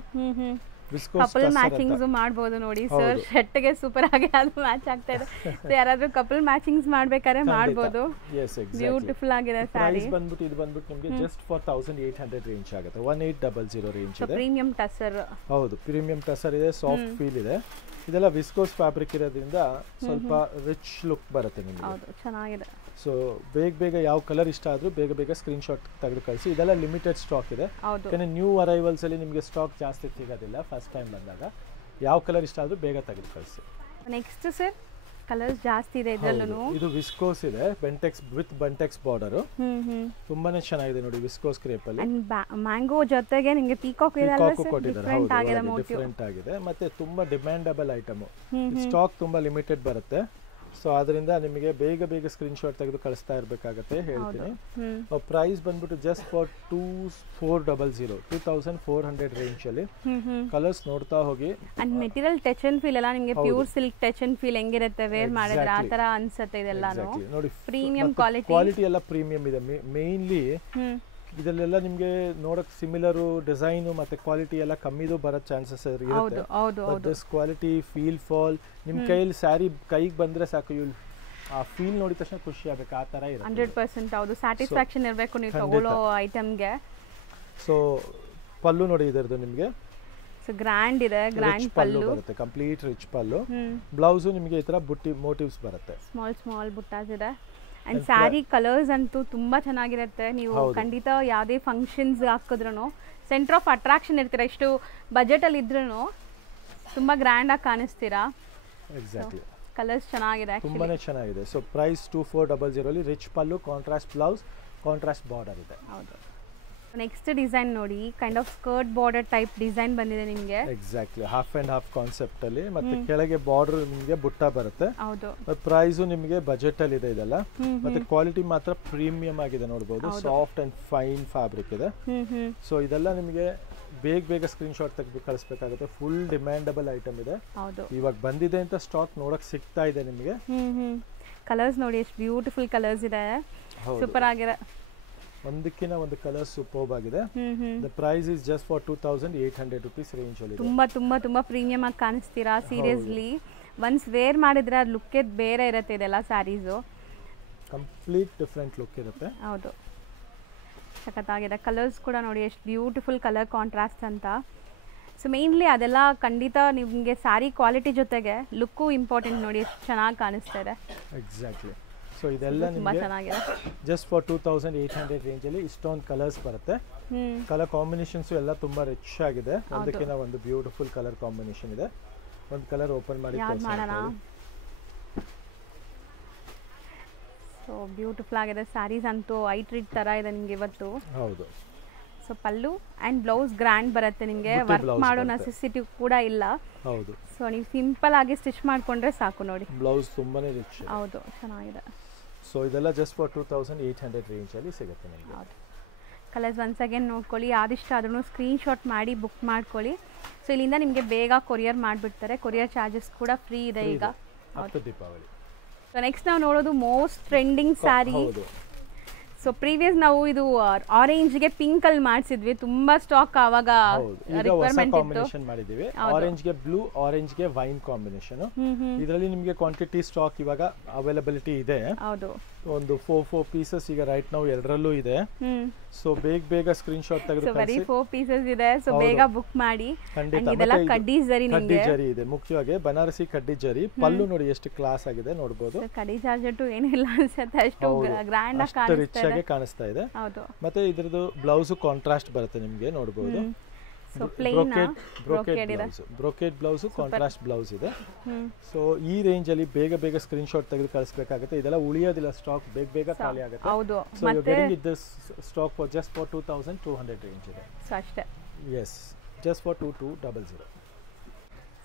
ಕಪಲ್ ಮ್ಯಾಚಿಂಗ್ಸ್ ಮಾಡಬಹುದು ನೋಡಿ ಸರ್, ಶರ್ಟ್ ಗೆ ಸೂಪರ್ ಆಗಿ ಅದು ಮ್ಯಾಚ್ ಆಗ್ತಾ ಇದೆ. ಸೊ ಯಾರಾದ್ರೂ ಕಪಲ್ ಮ್ಯಾಚಿಂಗ್ಸ್ ಮಾಡ್ಬೇಕಾದ್ರೆ ಮಾಡಬಹುದು. ಬ್ಯೂಟಿಫುಲ್ ಆಗಿದೆ ಸ್ಯಾರಿ. ಪ್ರೈಸ್ ಬಂದ್ಬಿಟ್ಟು ಇದು ಬಂದ್ಬಿಟ್ಟು ನಿಮಗೆ ಜಸ್ಟ್ ಫಾರ್ 1800 ರೇಂಜ್ ಆಗುತ್ತೆ. 1800 ರೇಂಜ್ ಇದೆ. ಪ್ರೀಮಿಯಂ ಟಸರ್, ಹೌದು ಪ್ರೀಮಿಯಂ ಟಸರ್ ಇದೆ, ಸಾಫ್ಟ್ ಫೀಲ್ ಇದೆ. ಇದೆಲ್ಲ ವಿಸ್ಕೋಸ್ ಫ್ಯಾಬ್ರಿಕ್ ಇರೋದ್ರಿಂದ ಸ್ವಲ್ಪ ರಿಚ್ ಲುಕ್ ಬರುತ್ತೆ ನಿಮಗೆ. ಹೌದು, ಚೆನ್ನಾಗಿದೆ. ಸೊ ಬೇಗ ಯಾವ ಕಲರ್ ಇಷ್ಟ ಆದ್ರೂ ಬೇಗ ಸ್ಕ್ರೀನ್ ಶಾಟ್ ತೆಗೆದು ಕಳಿಸಿ. ಇದೆಲ್ಲ ಲಿಮಿಟೆಡ್ ಸ್ಟಾಕ್ ಇದೆ, ಯಾಕಂದ್ರೆ ನ್ಯೂ ಅರೈವಲ್ಸ್ ಅಲ್ಲಿ ನಿಮಗೆ ಸ್ಟಾಕ್ ಜಾಸ್ತಿ ಸಿಗೋದಿಲ್ಲ. ಫಸ್ಟ್ ಟೈಮ್ ಬಂದಾಗ ಯಾವ ಕಲರ್ ಇಷ್ಟ ಆದ್ರೂ ಬೇಗ ತೆಗೆದು ಕಳಿಸಿ. ನೆಕ್ಸ್ಟ್ ಸರ್ ಕಲರ್ಸ್ ಜಾಸ್ತಿ ಇದೆ ಇದರಲ್ಲೂ. ಇದು ವಿಸ್ಕೋಸ್ ಇದೆ, ಬೆಂಟೆಕ್ಸ್ ವಿತ್ ಬೆಂಟೆಕ್ಸ್ ಬಾರ್ಡರ್, ತುಂಬಾನೇ ಚೆನ್ನಾಗಿದೆ ನೋಡಿ. ವಿಸ್ಕೋಸ್ ಕ್ರೇಪ್ ಅಲ್ಲಿ ಮ್ಯಾಂಗೋ ಜೊತೆಗೆ ನಿಮಗೆ ಪೀಕಾಕ್ ಕೊಟ್ಟಿದ್ದಾರೆ, ಡಿಫರೆಂಟ್ ಆಗಿದೆ. ಮತ್ತೆ ತುಂಬಾ ಡಿಮ್ಯಾಂಡಬಲ್ ಐಟಮ್. ಸ್ಟಾಕ್ ತುಂಬಾ ಲಿಮಿಟೆಡ್ ಬರುತ್ತೆ. ಸೊ ಅದರಿಂದ ನಿಮಗೆ ಬೇಗ ಸ್ಕ್ರೀನ್ ಶಾಟ್ ತೆಗೆದು ಕಳಿಸ್ತಾ ಇರಬೇಕಾಗತ್ತೆ ಹೇಳ್ತೀನಿ. ಪ್ರೈಸ್ ಬಂದ್ಬಿಟ್ಟು ಜಸ್ಟ್ ಫಾರ್ 2400 ರೇಂಜ್ ಅಲ್ಲಿ. ಕಲರ್ಸ್ ನೋಡ್ತಾ ಹೋಗಿ. And material touch and feel ಎಲ್ಲ ನಿಮಗೆ pure silk touch and feel ಹೆಂಗಿರುತ್ತೆ ವೇರ್ ಮಾಡಿದ್ರೆ ಆ ತರ ಅನ್ಸುತ್ತೆ. ಇದೆಲ್ಲಾನು ನೋಡಿ, ಪ್ರೀಮಿಯಂ ಕ್ವಾಲಿಟಿ ಎಲ್ಲ ಪ್ರೀಮಿಯಂ ಇದೆ. ಮೇನ್ಲಿ ಇದಲ್ಲೆಲ್ಲ ನಿಮಗೆ ನೋಡಕ್ ಸಿಮಿಲರ್ ಡಿಸೈನ್ ಮತ್ತೆ ಕ್ವಾಲಿಟಿ ಎಲ್ಲ ಕಮ್ಮಿದು ಬರೋ ಚಾನ್ಸಸ್ ಇರುತ್ತೆ. ದಿಸ್ ಕ್ವಾಲಿಟಿ, ಫೀಲ್ ಫಾಲ್, ನಿಮ್ ಕೈಯಲ್ಲಿ ಸ್ಯಾರಿ ಕೈಗೆ ಬಂದ್ರೆ ಸಾಕು, ಆ ಫೀಲ್ ನೋಡಿದ ತಕ್ಷಣ ಖುಷಿ ಆಗಬೇಕು, ಆ ತರ ಇರುತ್ತೆ. 100% ಹೌದು, ಸ್ಯಾಟಿಸ್ಫ್ಯಾಕ್ಷನ್ ಇರಬೇಕು ನೀವು ತಗೊಳ್ಳೋ ಐಟಮ್ಗೆ. ಸೊ ಪಲ್ಲು ನೋಡಿ ಇದರದು ನಿಮಗೆ ಗ್ರ್ಯಾಂಡ್ ಇದೆ, ಗ್ರ್ಯಾಂಡ್ ಪಲ್ಲು ಬರುತ್ತೆ, ಕಂಪ್ಲೀಟ್ ರಿಚ್ ಪಲ್ಲು. ಬ್ಲೌಸ್ ನಿಮಗೆ ಈ ತರ ಬುಟ್ಟಿ ಮೋಟಿವ್ಸ್ ಬರುತ್ತೆ, ಸ್ಮಾಲ್ ಬುಟ್ಟಾಸ್ ಇದೆ. ಅಂಡ್ ಸ್ಯಾರಿ ಕಲರ್ಸ್ ಅಂತೂ ತುಂಬಾ ಚೆನ್ನಾಗಿರುತ್ತೆ. ನೀವು ಖಂಡಿತ ಯಾವುದೇ ಫಂಕ್ಷನ್ಸ್ ಹಾಕಿದ್ರು ಸೆಂಟರ್ ಆಫ್ ಅಟ್ರಾಕ್ಷನ್ ಇರ್ತೀರಾ. ಇಷ್ಟು ಬಜೆಟ್ ಅಲ್ಲಿ ಇದ್ರೂ ತುಂಬಾ ಗ್ರ್ಯಾಂಡ್ ಆಗಿ ಕಾಣಿಸ್ತೀರಾ. ಎಕ್ಸಾಕ್ಟ್ಲಿ, ಕಲರ್ಸ್ ಚೆನ್ನಾಗಿದೆ, ತುಂಬಾನೇ ಚೆನ್ನಾಗಿದೆ. ಸೊ ಪ್ರೈಸ್ 2400 ಅಲ್ಲಿ ರಿಚ್ ಪಲ್ಲು, ಕಾಂಟ್ರಾಸ್ಟ್ ಬ್ಲೌಸ್, ಕಾಂಟ್ರಾಸ್ಟ್ ಬಾರ್ಡರ್ ಇದೆ. ಹೌದು. ನೆಕ್ಸ್ಟ್ ಡಿಸೈನ್ ನೋಡಿ, kind of skirt border type design ಬಂದಿದೆ ನಿಮಗೆ. Exactly, half and half concept ಅಲ್ಲಿ, ಮತ್ತೆ ಕೆಳಗೆ ಬಾರ್ಡರ್ ನಿಮಗೆ ಬುಟ್ಟ ಬರುತ್ತೆ. ಹೌದು. ಪ್ರೈಸ್ ನಿಮಗೆ ಬಜೆಟ್ ಅಲ್ಲಿ ಇದೆ ಇದೆಲ್ಲ. ಮತ್ತೆ ಕ್ವಾಲಿಟಿ ಮಾತ್ರ ಪ್ರೀಮಿಯಂ ಆಗಿದೆ ನೋಡಬಹುದು, ಸಾಫ್ಟ್ ಅಂಡ್ ಫೈನ್ ಫ್ಯಾಬ್ರಿಕ್ ಇದೆ. ಸೊ ಇದೆಲ್ಲ ನಿಮಗೆ ಬೇಗ ಸ್ಕ್ರೀನ್ ಶಾಟ್ ತೆಗೆದು ಕಳಿಸ್ಬೇಕಾಗುತ್ತೆ. ಫುಲ್ ಡಿಮ್ಯಾಂಡಬಲ್ ಐಟಮ್ ಇದೆ. ಇವಾಗ ಬಂದಿದೆ ಅಂತ ಸ್ಟಾಕ್ ನೋಡಕ್ ಸಿಗ್ತಾ ಇದೆ ನಿಮಗೆ. ಕಲರ್ಸ್ ನೋಡಿ ಎಷ್ಟು ಬ್ಯೂಟಿಫುಲ್ ಕಲರ್ಸ್ ಇದೆ, ಸೂಪರ್ ಆಗಿದೆ. ಒಂದಕ್ಕಿಂತ ಒಂದು ಕಲರ್ ಸೂಪರ್ಬ್ ಆಗಿದೆ. The price is just for 2800 rupees range ಅಲ್ಲಿ. ತುಂಬಾ ಪ್ರೀಮಿಯಂ ಆಗಿ ಕಾಣಿಸ್ತೀರಾ ಸೀರಿಯಸ್ಲಿ. ಒನ್ಸ್ ವೇರ್ ಮಾಡಿದ್ರೆ ಅದು ಲುಕ್ ಬೇರೆ ಇರುತ್ತೆ. ಇದೆಲ್ಲ ಸ್ಯಾರೀಸು ಕಂಪ್ಲೀಟ್ ಡಿಫರೆಂಟ್ ಲುಕ್ ಇರುತ್ತೆ. ಹೌದು, ಸಖತ್ತಾಗಿದೆ. ಕಲರ್ಸ್ ಕೂಡ ನೋಡಿ ಎಷ್ಟು ಬ್ಯೂಟಿಫುಲ್ ಕಲರ್ ಕಾಂಟ್ರಾಸ್ಟ್ ಅಂತ. ಸೊ ಮೇನ್ಲಿ ಅದೆಲ್ಲ ಖಂಡಿತ ನಿಮಗೆ ಸ್ಯಾರಿ ಕ್ವಾಲಿಟಿ ಜೊತೆಗೆ ಲುಕ್ಕು ಇಂಪಾರ್ಟೆಂಟ್. ನೋಡಿ ಎಷ್ಟು ಚೆನ್ನಾಗಿ ಕಾಣಿಸ್ತಾ ಇದೆ. ಎಕ್ಸಾಕ್ಟ್ಲಿ. ಸೊ ಇದೆಲ್ಲ ನಿಮಗೆ ಜಸ್ಟ್ ಫಾರ್ 2800 ರೇಂಜ್ ಅಲ್ಲಿ ಇಷ್ಟೊಂದು ಕಲರ್ಸ್ ಬರುತ್ತೆ. ಕಲರ್ ಕಾಂಬಿನೇಷನ್ಸ್ ಎಲ್ಲ ತುಂಬಾ ರಿಚ್ ಆಗಿದೆ. ಒಂದಕ್ಕಿಂತ ಒಂದು ಬ್ಯೂಟಿಫುಲ್ ಕಲರ್ ಕಾಂಬಿನೇಷನ್ ಇದೆ. ಒಂದು ಕಲರ್ ಓಪನ್ ಮಾಡಿ ಮಾಡೋಣ. ಸೊ ಬ್ಯೂಟಿಫುಲ್ ಆಗಿದೆ. ಸ್ಯಾರೀಸ್ ಅಂತೂ ಐ ಟ್ರೀಟ್ ತರ ಇದೆ ನಿಮ್ಗೆ ಇವತ್ತು. ಹೌದು. So pallu and blouse grand ಬರುತ್ತೆ ನಿಮಗೆ, ವರ್ಕ್ ಮಾಡೋ ನೆಸೆಸಿಟಿ ಕೂಡ ಇಲ್ಲ. ಹೌದು. ಸೊ ನೀವು ಸಿಂಪಲ್ ಆಗಿ ಸ್ಟಿಚ್ ಮಾಡ್ಕೊಂಡ್ರೆ ಸಾಕು ನೋಡಿ. ಬ್ಲೌಸ್ ತುಂಬಾನೇ ರಿಚ್. ಹೌದು, ಚೆನ್ನಾಗಿದೆ. ಸೊ ಇದೆಲ್ಲ ಜಸ್ಟ್ ಫಾರ್ 2800 ರೇಂಜ್ ಅಲ್ಲಿ ಸಿಗುತ್ತೆ ನಿಮಗೆ. ಹೌದು. ಕಲರ್ಸ್ ಒನ್ಸ್ ಅಗೇನ್ ನೋಡ್ಕೊಳ್ಳಿ, ಯಾವ್ದಿಷ್ಟ ಆದ್ರೂ ಸ್ಕ್ರೀನ್ ಶಾಟ್ ಮಾಡಿ ಬುಕ್ ಮಾಡ್ಕೊಳ್ಳಿ. ಸೊ ಇಲ್ಲಿಂದ ನಿಮಗೆ ಬೇಗ ಕೊರಿಯರ್ ಮಾಡಿಬಿಡ್ತಾರೆ. ಕೊರಿಯರ್ ಚಾರ್ಜಸ್ ಕೂಡ ಫ್ರೀ ಇದೆ ಈಗ. ಹೌದು, ದೀಪಾವಳಿ. ಸೊ ನೆಕ್ಸ್ಟ್ ನಾವು ನೋಡೋದು most trending sari. So previous ನಾವು ಇದು ಆರೆಂಜ್ ಗೆ ಪಿಂಕ್ ಅಲ್ಲಿ ಮಾಡಿಸಿದ್ವಿ, ತುಂಬಾ ಸ್ಟಾಕ್ ಆವಾಗ ರಿಕ್ವೈರ್ಮೆಂಟ್ ಕಾಂಬಿನೇಷನ್ ಮಾಡಿದೀವಿ. ಆರೆಂಜ್ ಗೆ ಬ್ಲೂ, ಆರೆಂಜ್ ಗೆ ವೈನ್ ಕಾಂಬಿನೇಷನ್. ಇದರಲ್ಲಿ ನಿಮಗೆ ಕ್ವಾಂಟಿಟಿ ಸ್ಟಾಕ್ ಇವಾಗ ಅವೈಲಬಿಲಿಟಿ ಇದೆ. ಹೌದು, ಒಂದು 4 ಪೀಸಸ್ ಈಗ ರೈಟ್ ನಾವು ಎರಡರಲ್ಲೂ ಇದೆ. ಸೊ ಬೇಗ ಸ್ಕ್ರೀನ್ ಶಾಟ್ ತೆಗೆದು ಬರೀ 4 ಪೀಸಸ್ ಇದೆ, ಸೊ ಬೇಗ ಬುಕ್ ಮಾಡಿ. ಇದೆಲ್ಲ ಕಡ್ಡಿ ಜರಿ, ನಿಮಗೆ ಕಡ್ಡಿ ಜರಿ ಇದೆ, ಮುಖ್ಯವಾಗಿ ಬನಾರಸಿ ಕಡ್ಡಿ ಜರಿ. ಪಲ್ಲು ನೋಡಿ ಎಷ್ಟು ಕ್ಲಾಸ್ ಆಗಿದೆ ನೋಡಬಹುದು. ಕಡ್ಡಿ ಜಾರ್ಜೆಟ್ ಏನಿಲ್ಲ ಅನ್ಸುತ್ತೆ, ಅಷ್ಟು ಗ್ರ್ಯಾಂಡ್ ಆಗಿ ರಿಚ್ ಆಗಿ ಕಾಣಿಸ್ತಾ ಇದೆ. ಹೌದು, ಮತ್ತೆ ಇದ್ರದ್ದು ಬ್ಲೌಸ್ ಕಾಂಟ್ರಾಸ್ಟ್ ಬರುತ್ತೆ ನಿಮಗೆ ನೋಡಬಹುದು. So plane brocade blouse, contrast blouse ಇದೆ. ಸೊ ಈ ರೇಂಜ್ ಅಲ್ಲಿ ಬೇಗ ಸ್ಕ್ರೀನ್ ಶಾಟ್ ತೆಗೆದು ಕಳಿಸಬೇಕಾಗುತ್ತೆ. ಇದೆಲ್ಲ ಉಳಿಯೋದಿಲ್ಲ, ಸ್ಟಾಕ್ ಬೇಗ ಖಾಲಿ ಆಗುತ್ತೆ. ಹೌದು, so you getting this stock for just for 2200 range ಇದೆ. ಸೊ ಅಷ್ಟೇ. Yes, just for 2200.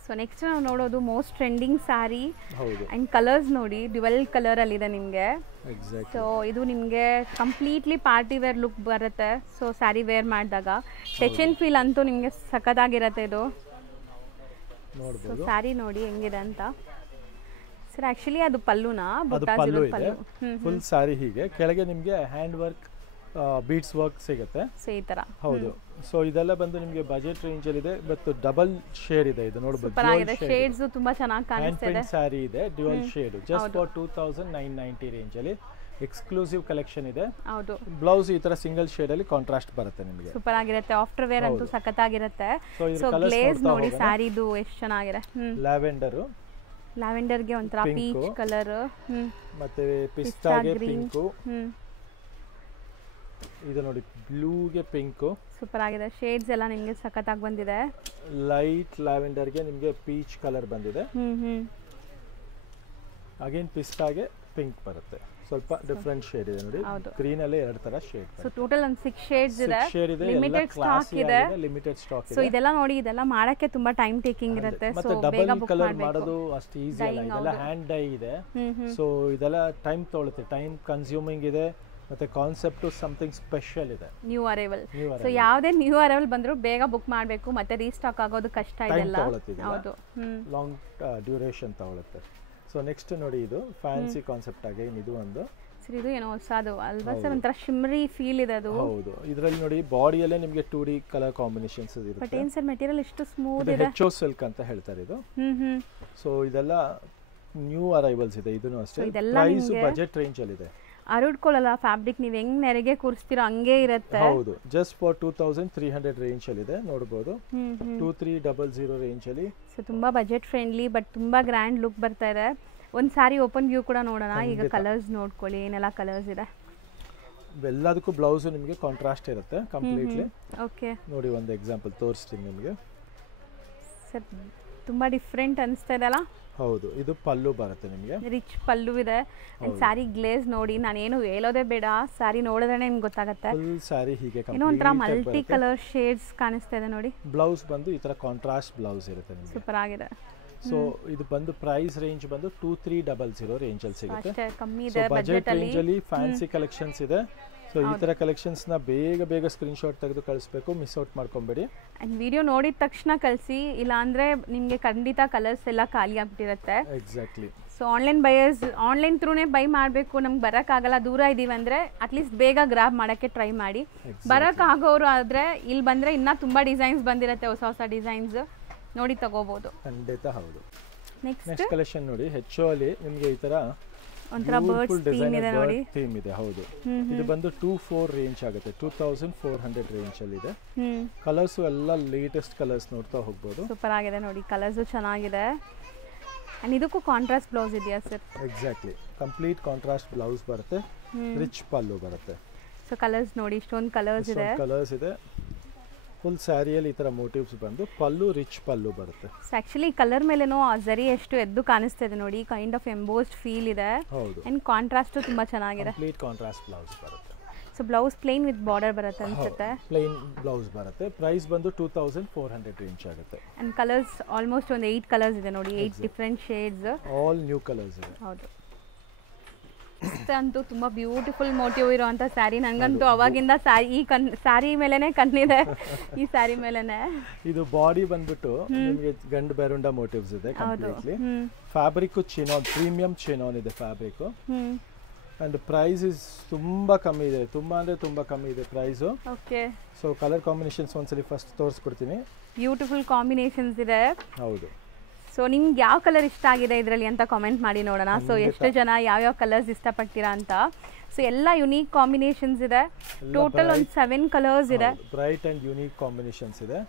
So next ನಾವು ನೋಡೋದು ಮೋಸ್ಟ್ ಟ್ರೆಂಡಿಂಗ್ ಸ್ಯಾರಿ. ಹೌದು, ಅಂಡ್ ಕಲರ್ಸ್ ನೋಡಿ, ಡ್ಯುವೆಲ್ ಕಲರ್ ಅಲ್ಲಿ ಇದೆ ನಿಮಗೆ. ಎಕ್ಸಾಕ್ಟ್ಲಿ. ಸೊ ಇದು ನಿಮಗೆ ಕಂಪ್ಲೀಟ್ಲಿ ಪಾರ್ಟಿ ವೇರ್ ಲುಕ್ ಬರುತ್ತೆ. ಸೊ ಸ್ಯಾರಿ ವೇರ್ ಮಾಡಿದಾಗ ಟಚ್ ಅಂಡ್ ಫೀಲ್ ಅಂತೂ ನಿಮಗೆ ಸಖತ್ತಾಗಿರುತ್ತೆ ಇದು. ನೋಡಬಹುದು. ಸೊ ಸ್ಯಾರಿ ನೋಡಿ ಹೆಂಗಿದೆ ಅಂತ. ಸರ್ ಆಕ್ಚುಲಿ ಅದು ಪಲ್ಲುನಾ? ಪಲ್ಲು ಇದೆ. ಫುಲ್ ಸ್ಯಾರಿ ಹೀಗೆ ಕೆಳಗೆ ನಿಮಗೆ ಹ್ಯಾಂಡ್ ವರ್ಕ್, ಬೀಡ್ಸ್ ವರ್ಕ್ ಸಿಗುತ್ತೆ. ಸೊ ಈ ತರ. ಹೌದು. ಸೊ ಇದೆಲ್ಲ ಬಂದು ನಿಮಗೆ ಬಜೆಟ್ ರೇಂಜ್ ಅಲ್ಲಿ ಇದೆ, ಮತ್ತು ಡಬಲ್ ಶೇಡ್ ಇದೆ. ಇದು ನೋಡಬಹುದು, ಶೇಡ್ಸ್ ತುಂಬಾ ಚೆನ್ನಾಗಿ ಕಾಣಿಸ್ತಾ ಇದೆ. ಸ್ಯಾರಿ ಇದೆ dual shade, just for 2990 range ಅಲ್ಲಿ ಎಕ್ಸ್ಕ್ಲೂಸಿವ್ ಕಲೆಕ್ಷನ್ ಇದೆ. ಹೌದು, ಬ್ಲೌಸ್ ಈ ತರ ಸಿಂಗಲ್ ಶೇಡ್ ಅಲ್ಲಿ ಕಾಂಟ್ರಾಸ್ಟ್ ಬರುತ್ತೆ ನಿಮಗೆ. ಸೂಪರ್ ಆಗಿರುತ್ತೆ, ಆಫ್ಟರ್ ವೇರ್ ಅಂತೂ ಸಖತ್ತಾಗಿರುತ್ತೆ. ಸೊ ಗ್ಲೇಸ್ ನೋಡಿ ಸ್ಯಾರಿದು ಎಷ್ಟು ಚೆನ್ನಾಗಿದೆ. ಲ್ಯಾವೆಂಡರ್ ಗೆ ಒಂಥರ ಪೀಚ್ ಕಲರ್, ಮತ್ತೆ ಪಿಸ್ತಾಗೆ ಪಿಂಕ್, ಇದು ನೋಡಿ ಬ್ಲೂಗೆ ಪಿಂಕ್. ಸೂಪರ್ ಆಗಿದೆ, ಶೇಡ್ಸ್ ಎಲ್ಲ ನಿಮಗೆ ಸಖತ್ತಾಗಿ ಬಂದಿದೆ. ಲೈಟ್ ಲ್ಯಾವೆಂಡರ್ ಗೆ ನಿಮಗೆ ಪೀಚ್ ಕಲರ್ ಬಂದಿದೆ. ಅಗೇನ್ ಪಿಸ್ತಾಗೆ ಪಿಂಕ್ ಬರುತ್ತೆ, ಸ್ವಲ್ಪ ಡಿಫರೆಂಟ್ ಶೇಡ್ ಇದೆ ನೋಡಿ. ಗ್ರೀನ್ ಅಲ್ಲಿ ಎರಡು ತರ ಶೇಡ್. ಸೊ ಟೋಟಲ್ ಒಂದು 6 ಶೇಡ್ಸ್ ಇದೆ. ಲಿಮಿಟೆಡ್ ಸ್ಟಾಕ್ ಇದೆ. ಸೊ ಇದೆಲ್ಲ ನೋಡಿ, ಇದೆಲ್ಲ ಮಾಡಕ್ಕೆ ತುಂಬಾ ಟೈಮ್ ಟೇಕಿಂಗ್ ಇರುತ್ತೆ. ಸೊ ಬೇಗ ಬುಕ್ ಕಲರ್ ಮಾಡೋದು ಅಷ್ಟು ಈಜಿ ಅಲ್ಲ, ಇದೆಲ್ಲ ಹ್ಯಾಂಡ್ ಡೈ ಇದೆ. ಸೊ ಇದೆಲ್ಲ ಟೈಮ್ ತಗೊಳುತ್ತೆ, ಟೈಮ್ ಕನ್ಸ್ಯೂಮಿಂಗ್ ಇದೆ. ಮತ್ತೆ ಕಾನ್ಸೆಪ್ಟ್ ಸಮಥಿಂಗ್ ಸ್ಪೆಷಲ್ ಇದೆ. New arrival. ಸೊ ಯಾವುದೇ ನ್ಯೂ ಅರೈವಲ್ ಬಂದರೂ ಬೇಗ ಬುಕ್ ಮಾಡಬೇಕು, ಮತ್ತೆ ರೀಸ್ಟಾಕ್ ಆಗೋದು ಕಷ್ಟ ಇದೆಲ್ಲ. ಹೌದು, ಲಾಂಗ್ ಡ್ಯೂರೇಷನ್ ತಗೊಳುತ್ತೆ. ಸೊ ನೆಕ್ಸ್ಟ್ ನೋಡಿ, ಇದು ಫ್ಯಾನ್ಸಿ ಕಾನ್ಸೆಪ್ಟ್ ಆಗಿ ಇದು ಒಂದು. ಸರ್ ಇದು ಏನೋ ಹೊಸದು ಅಲ್ವಾ ಸರ್, ಒಂಥರ ಶಿಮ್ರಿ ಫೀಲ್ ಇದೆ ಅದು. ಹೌದು, ಇದರಲ್ಲಿ ನೋಡಿ ಬಾಡಿಯಲ್ಲೇ ನಿಮಗೆ 2D ಕಲರ್ ಕಾಂಬಿನೇಷನ್ಸ್ ಇರುತ್ತೆ. ಬಟ್ ಏನು ಸರ್ ಮೆಟೀರಿಯಲ್ ಎಷ್ಟು ಸ್ಮೂತ್ ಇದೆ. HO ಸಿಲ್ಕ್ ಅಂತ ಹೇಳ್ತಾರೆ ಇದು. ಸೊ ಇದೆಲ್ಲ ನ್ಯೂ ಅರೈವಲ್ಸ್ ಇದೆ. ಇದನ್ನು ಅಷ್ಟೇ, ಪ್ರೈಸ್ ಬಜೆಟ್ ರೇಂಜ್ ಅಲ್ಲಿ ಇದೆ. ಅರುಡ್ಕೊಳ್ಳಲ್ಲ ಫ್ಯಾಬ್ರಿಕ್, ನೀವು ಹೆಂಗ್ ನೆರೆಗೆ ಕೂರಿಸ್ತೀರೋ ಹಂಗೆ ಇರುತ್ತೆ. ಹೌದು, ಜಸ್ಟ್ ಫಾರ್ 2300 ರೇಂಜ್ ಅಲ್ಲಿ ಇದೆ ನೋಡಬಹುದು. 2300 ರೇಂಜ್ ಅಲ್ಲಿ. ಸೊ ತುಂಬಾ ಬಜೆಟ್ ಫ್ರೆಂಡ್ಲಿ ಬಟ್ ತುಂಬಾ ಗ್ರ್ಯಾಂಡ್ ಲುಕ್ ಬರ್ತಾ ಇದೆ. ಒಂದು ಸಾರಿ ಓಪನ್ ವ್ಯೂ ಕೂಡ ನೋಡೋಣ. ಈಗ ಕಲರ್ಸ್ ನೋಡ್ಕೊಳ್ಳಿ, ಏನೆಲ್ಲ ಕಲರ್ಸ್ ಇದೆ. ಎಲ್ಲದಕ್ಕೂ ಬ್ಲೌಸ್ ನಿಮಗೆ ಕಾಂಟ್ರಾಸ್ಟ್ ಇರುತ್ತೆ ಕಂಪ್ಲೀಟ್ಲಿ. ಓಕೆ, ನೋಡಿ ಒಂದು ಎಕ್ಸಾಂಪಲ್ ತೋರಿಸ್ತೀನಿ ನಿಮಗೆ. ಸರ್ ತುಂಬಾ ಡಿಫ್ರೆಂಟ್ ಅನಿಸ್ತಾ ಇದೆ ಅಲ್ಲ. ಹೌದು, ಇದು ಪಲ್ಲು ಬರುತ್ತೆ ನಿಮಗೆ, ರಿಚ್ ಪಲ್ಲು ಇದೆ. ಅಂಡ್ ಸಾರಿ ಗ್ಲೇಸ್ ನೋಡಿ, ನಾನೇನು ಹೇಳೋದೇ ಬೇಡ, ಸಾರಿ ನೋಡಿದ್ರೆ ನಿಮ್ಗೆ ಗೊತ್ತಾಗುತ್ತೆ. ಫುಲ್ ಸಾರಿ ಹೀಗೆ ಏನೋ ಒಂಥರ ಮಲ್ಟಿ ಕಲರ್ ಶೇಡ್ಸ್ ಕಾಣಿಸ್ತಾ ಇದೆ ನೋಡಿ. ಬ್ಲೌಸ್ ಬಂದು ಈ ತರ ಕಾಂಟ್ರಾಸ್ಟ್ ಬ್ಲೌಸ್ ಇರುತ್ತೆ ನಿಮಗೆ. ಸೂಪರ್ ಆಗಿದೆ. ಸೊ ಇದು ಬಂದು ಪ್ರೈಸ್ ರೇಂಜ್ ಬಂದು 2300 ರೇಂಜ್ ಅಲ್ಲಿ ಸಿಗುತ್ತೆ. ಅಷ್ಟೇ ಕಮ್ಮಿ ಇದೆ ಬಜೆಟ್ ರೇಂಜ್ ಅಲ್ಲಿ. ಫ್ಯಾನ್ಸಿ ಕಲೆಕ್ಷನ್ಸ್ ಇದೆ. ಸೊ ಈ ತರ ಕಲೆಕ್ಷನ್ಸ್ ನ ಬೇಗ ಸ್ಕ್ರೀನ್ ಶಾಟ್ ತೆಗೆದು ಕಳಿಸಬೇಕು, ಮಿಸ್ ಔಟ್ ಮಾಡ್ಕೊಂಬೇಡಿ. ಅಂಡ್ ವಿಡಿಯೋ ನೋಡಿದ ತಕ್ಷಣ ಕಳಿಸಿ, ಇಲ್ಲ ಅಂದ್ರೆ ನಿಮಗೆ ಖಂಡಿತ ಕಲರ್ಸ್ ಎಲ್ಲ ಖಾಲಿ ಆಗ್ಬಿಟ್ಟಿರುತ್ತೆ. Exactly. So online buyers online ಥ್ರೂನೇ ಬೈ ಮಾಡಬೇಕು, ನಮ್ಗೆ ಬರೋಕ್ಕಾಗಲ್ಲ, ದೂರ ಇದ್ದೀವಿ ಅಂದರೆ ಅಟ್ಲೀಸ್ಟ್ ಬೇಗ ಗ್ರಾಬ್ ಮಾಡೋಕ್ಕೆ ಟ್ರೈ ಮಾಡಿ. ಬರೋಕ್ಕಾಗೋರು ಆದರೆ ಇಲ್ಲಿ ಬಂದರೆ ಇನ್ನೂ ತುಂಬ ಡಿಸೈನ್ಸ್ ಬಂದಿರುತ್ತೆ, ಹೊಸ ಡಿಸೈನ್ಸ್ ನೋಡಿ ತಗೋಬಹುದು. ಖಂಡಿತ ಹೌದು. ನೆಕ್ಸ್ಟ್ ಕಲೆಕ್ಷನ್ ನೋಡಿ, HO ಅಲ್ಲಿ ನಿಮಗೆ ಈ ತರ ಒಂಥರ ಬರ್ಡ್ಸ್ ಥೀಮ್ ಇದೆ ನೋಡಿ. ಥೀಮ್ ಇದೆ, ಹೌದು. ಇದು ಬಂದು 24 ರೇಂಜ್ ಆಗುತ್ತೆ, 2400 ರೇಂಜ್ ಅಲ್ಲಿ ಇದೆ. ಕಲರ್ಸ್ ಎಲ್ಲ ಲೇಟೆಸ್ಟ್ ಕಲರ್ಸ್ ನೋಡ್ತಾ ಹೋಗಬಹುದು. ಸೂಪರ್ ಆಗಿದೆ ನೋಡಿ, ಕಲರ್ಸ್ ಚೆನ್ನಾಗಿದೆ. ಅಂಡ್ ಇದಕ್ಕೂ ಕಾಂಟ್ರಾಸ್ಟ್ ಬ್ಲೌಸ್ ಇದೆಯಾ sir? Exactly, complete contrast blouse ಬರುತ್ತೆ, ರಿಚ್ ಪಲ್ಲು ಬರುತ್ತೆ. ಸೊ ಕಲರ್ಸ್ ನೋಡಿ, ಇಷ್ಟೊಂದು ಕಲರ್ಸ್ ಇದೆ. ಫುಲ್ ಸ್ಯಾರಿಯಲ್ಲಿ ಈ ತರ ಮೋಟಿವ್ಸ್ ಬಂದು ಪಲ್ಲು ರಿಚ್ ಪಲ್ಲು ಬರುತ್ತೆ. ಆಕ್ಚುಲಿ ಕಲರ್ ಮೇಲೇನೋ ಜರಿ ಎಷ್ಟು ಎದ್ದು ಕಾಣಿಸ್ತಾ ಇದೆ ನೋಡಿ, ಕೈಂಡ್ ಆಫ್ ಎಂಬೋಸ್ಡ್ ಫೀಲ್ ಇದೆ. ಹೌದು, ಅಂಡ್ ಕಾಂಟ್ರಾಸ್ಟ್ ತುಂಬಾ ಚೆನ್ನಾಗಿದೆ. ಕಂಪ್ಲೀಟ್ ಕಾಂಟ್ರಾಸ್ಟ್ ಬ್ಲೌಸ್ ಬರುತ್ತೆ. So blouse plain with border ಬರುತ್ತೆ ಅನ್ಸುತ್ತೆ. ಪ್ಲೇನ್ ಬ್ಲೌಸ್ ಬರುತ್ತೆ. ಪ್ರೈಸ್ ಬಂದು 2400 ರೇಂಜ್ ಆಗುತ್ತೆ. ಅಂಡ್ ಕಲರ್ಸ್ ಆಲ್ಮೋಸ್ಟ್ ಒಂದು 8 ಕಲರ್ಸ್ ಇದೆ ನೋಡಿ, 8 different shades, all new colours ಇದೆ. ಹೌದು, ಅಂತೂ ತುಂಬಾ ಬ್ಯೂಟಿಫುಲ್ ಮೋಟಿವ್ ಇರುವಂತ ಸ್ಯಾರಿ. ನಂಗಂತೂ ಅವಾಗಿಂದ ಸ್ಯಾರಿ ಮೇಲೆನೆ ಕಣ್ಣಿದೆ, ಈ ಸ್ಯಾರಿ ಮೇಲೆನೆ. ಇದು ಬಾಡಿ ಬಂದ್ಬಿಟ್ಟು ನಿಮಗೆ ಗಂಡು ಬೆರುಂಡ ಮೋಟಿವ್ಸ್ ಇದೆ completely. Fabric chinon, premium chinon ಇದೆ ಫ್ಯಾಬ್ರಿಕ್. ಅಂಡ್ ಪ್ರೈಸ್ ಇಸ್ ತುಂಬಾ ಕಮ್ಮಿ ಇದೆ, ತುಂಬಾ ಅಂದ್ರೆ ತುಂಬಾ ಕಮ್ಮಿ ಇದೆ price. Okay. So colour combinations ಒಂದ್ಸಲಿ ಫಸ್ಟ್ ತೋರಿಸ್ಬಿಡ್ತೀನಿ. ಬ್ಯೂಟಿಫುಲ್ ಕಾಂಬಿನೇಷನ್ಸ್ ಇದೆ. ಹೌದು. ಸೊ ನಿಮ್ಗೆ ಯಾವ ಕಲರ್ ಇಷ್ಟ ಆಗಿದೆ ಇದರಲ್ಲಿ ಅಂತ ಕಾಮೆಂಟ್ ಮಾಡಿ ನೋಡೋಣ. ಸೊ ಎಷ್ಟು ಜನ ಯಾವ್ಯಾವ ಕಲರ್ಸ್ ಇಷ್ಟಪಡ್ತೀರಾ ಅಂತ. ಸೊ ಎಲ್ಲ ಯುನೀಕ್ ಕಾಂಬಿನೇಷನ್ಸ್ ಇದೆ. ಟೋಟಲ್ ಒಂದು 7 ಕಲರ್ಸ್ ಇದೆ. ಬ್ರೈಟ್ ಅಂಡ್ ಯುನೀಕ್ ಕಾಂಬಿನೇಷನ್ಸ್ ಇದೆ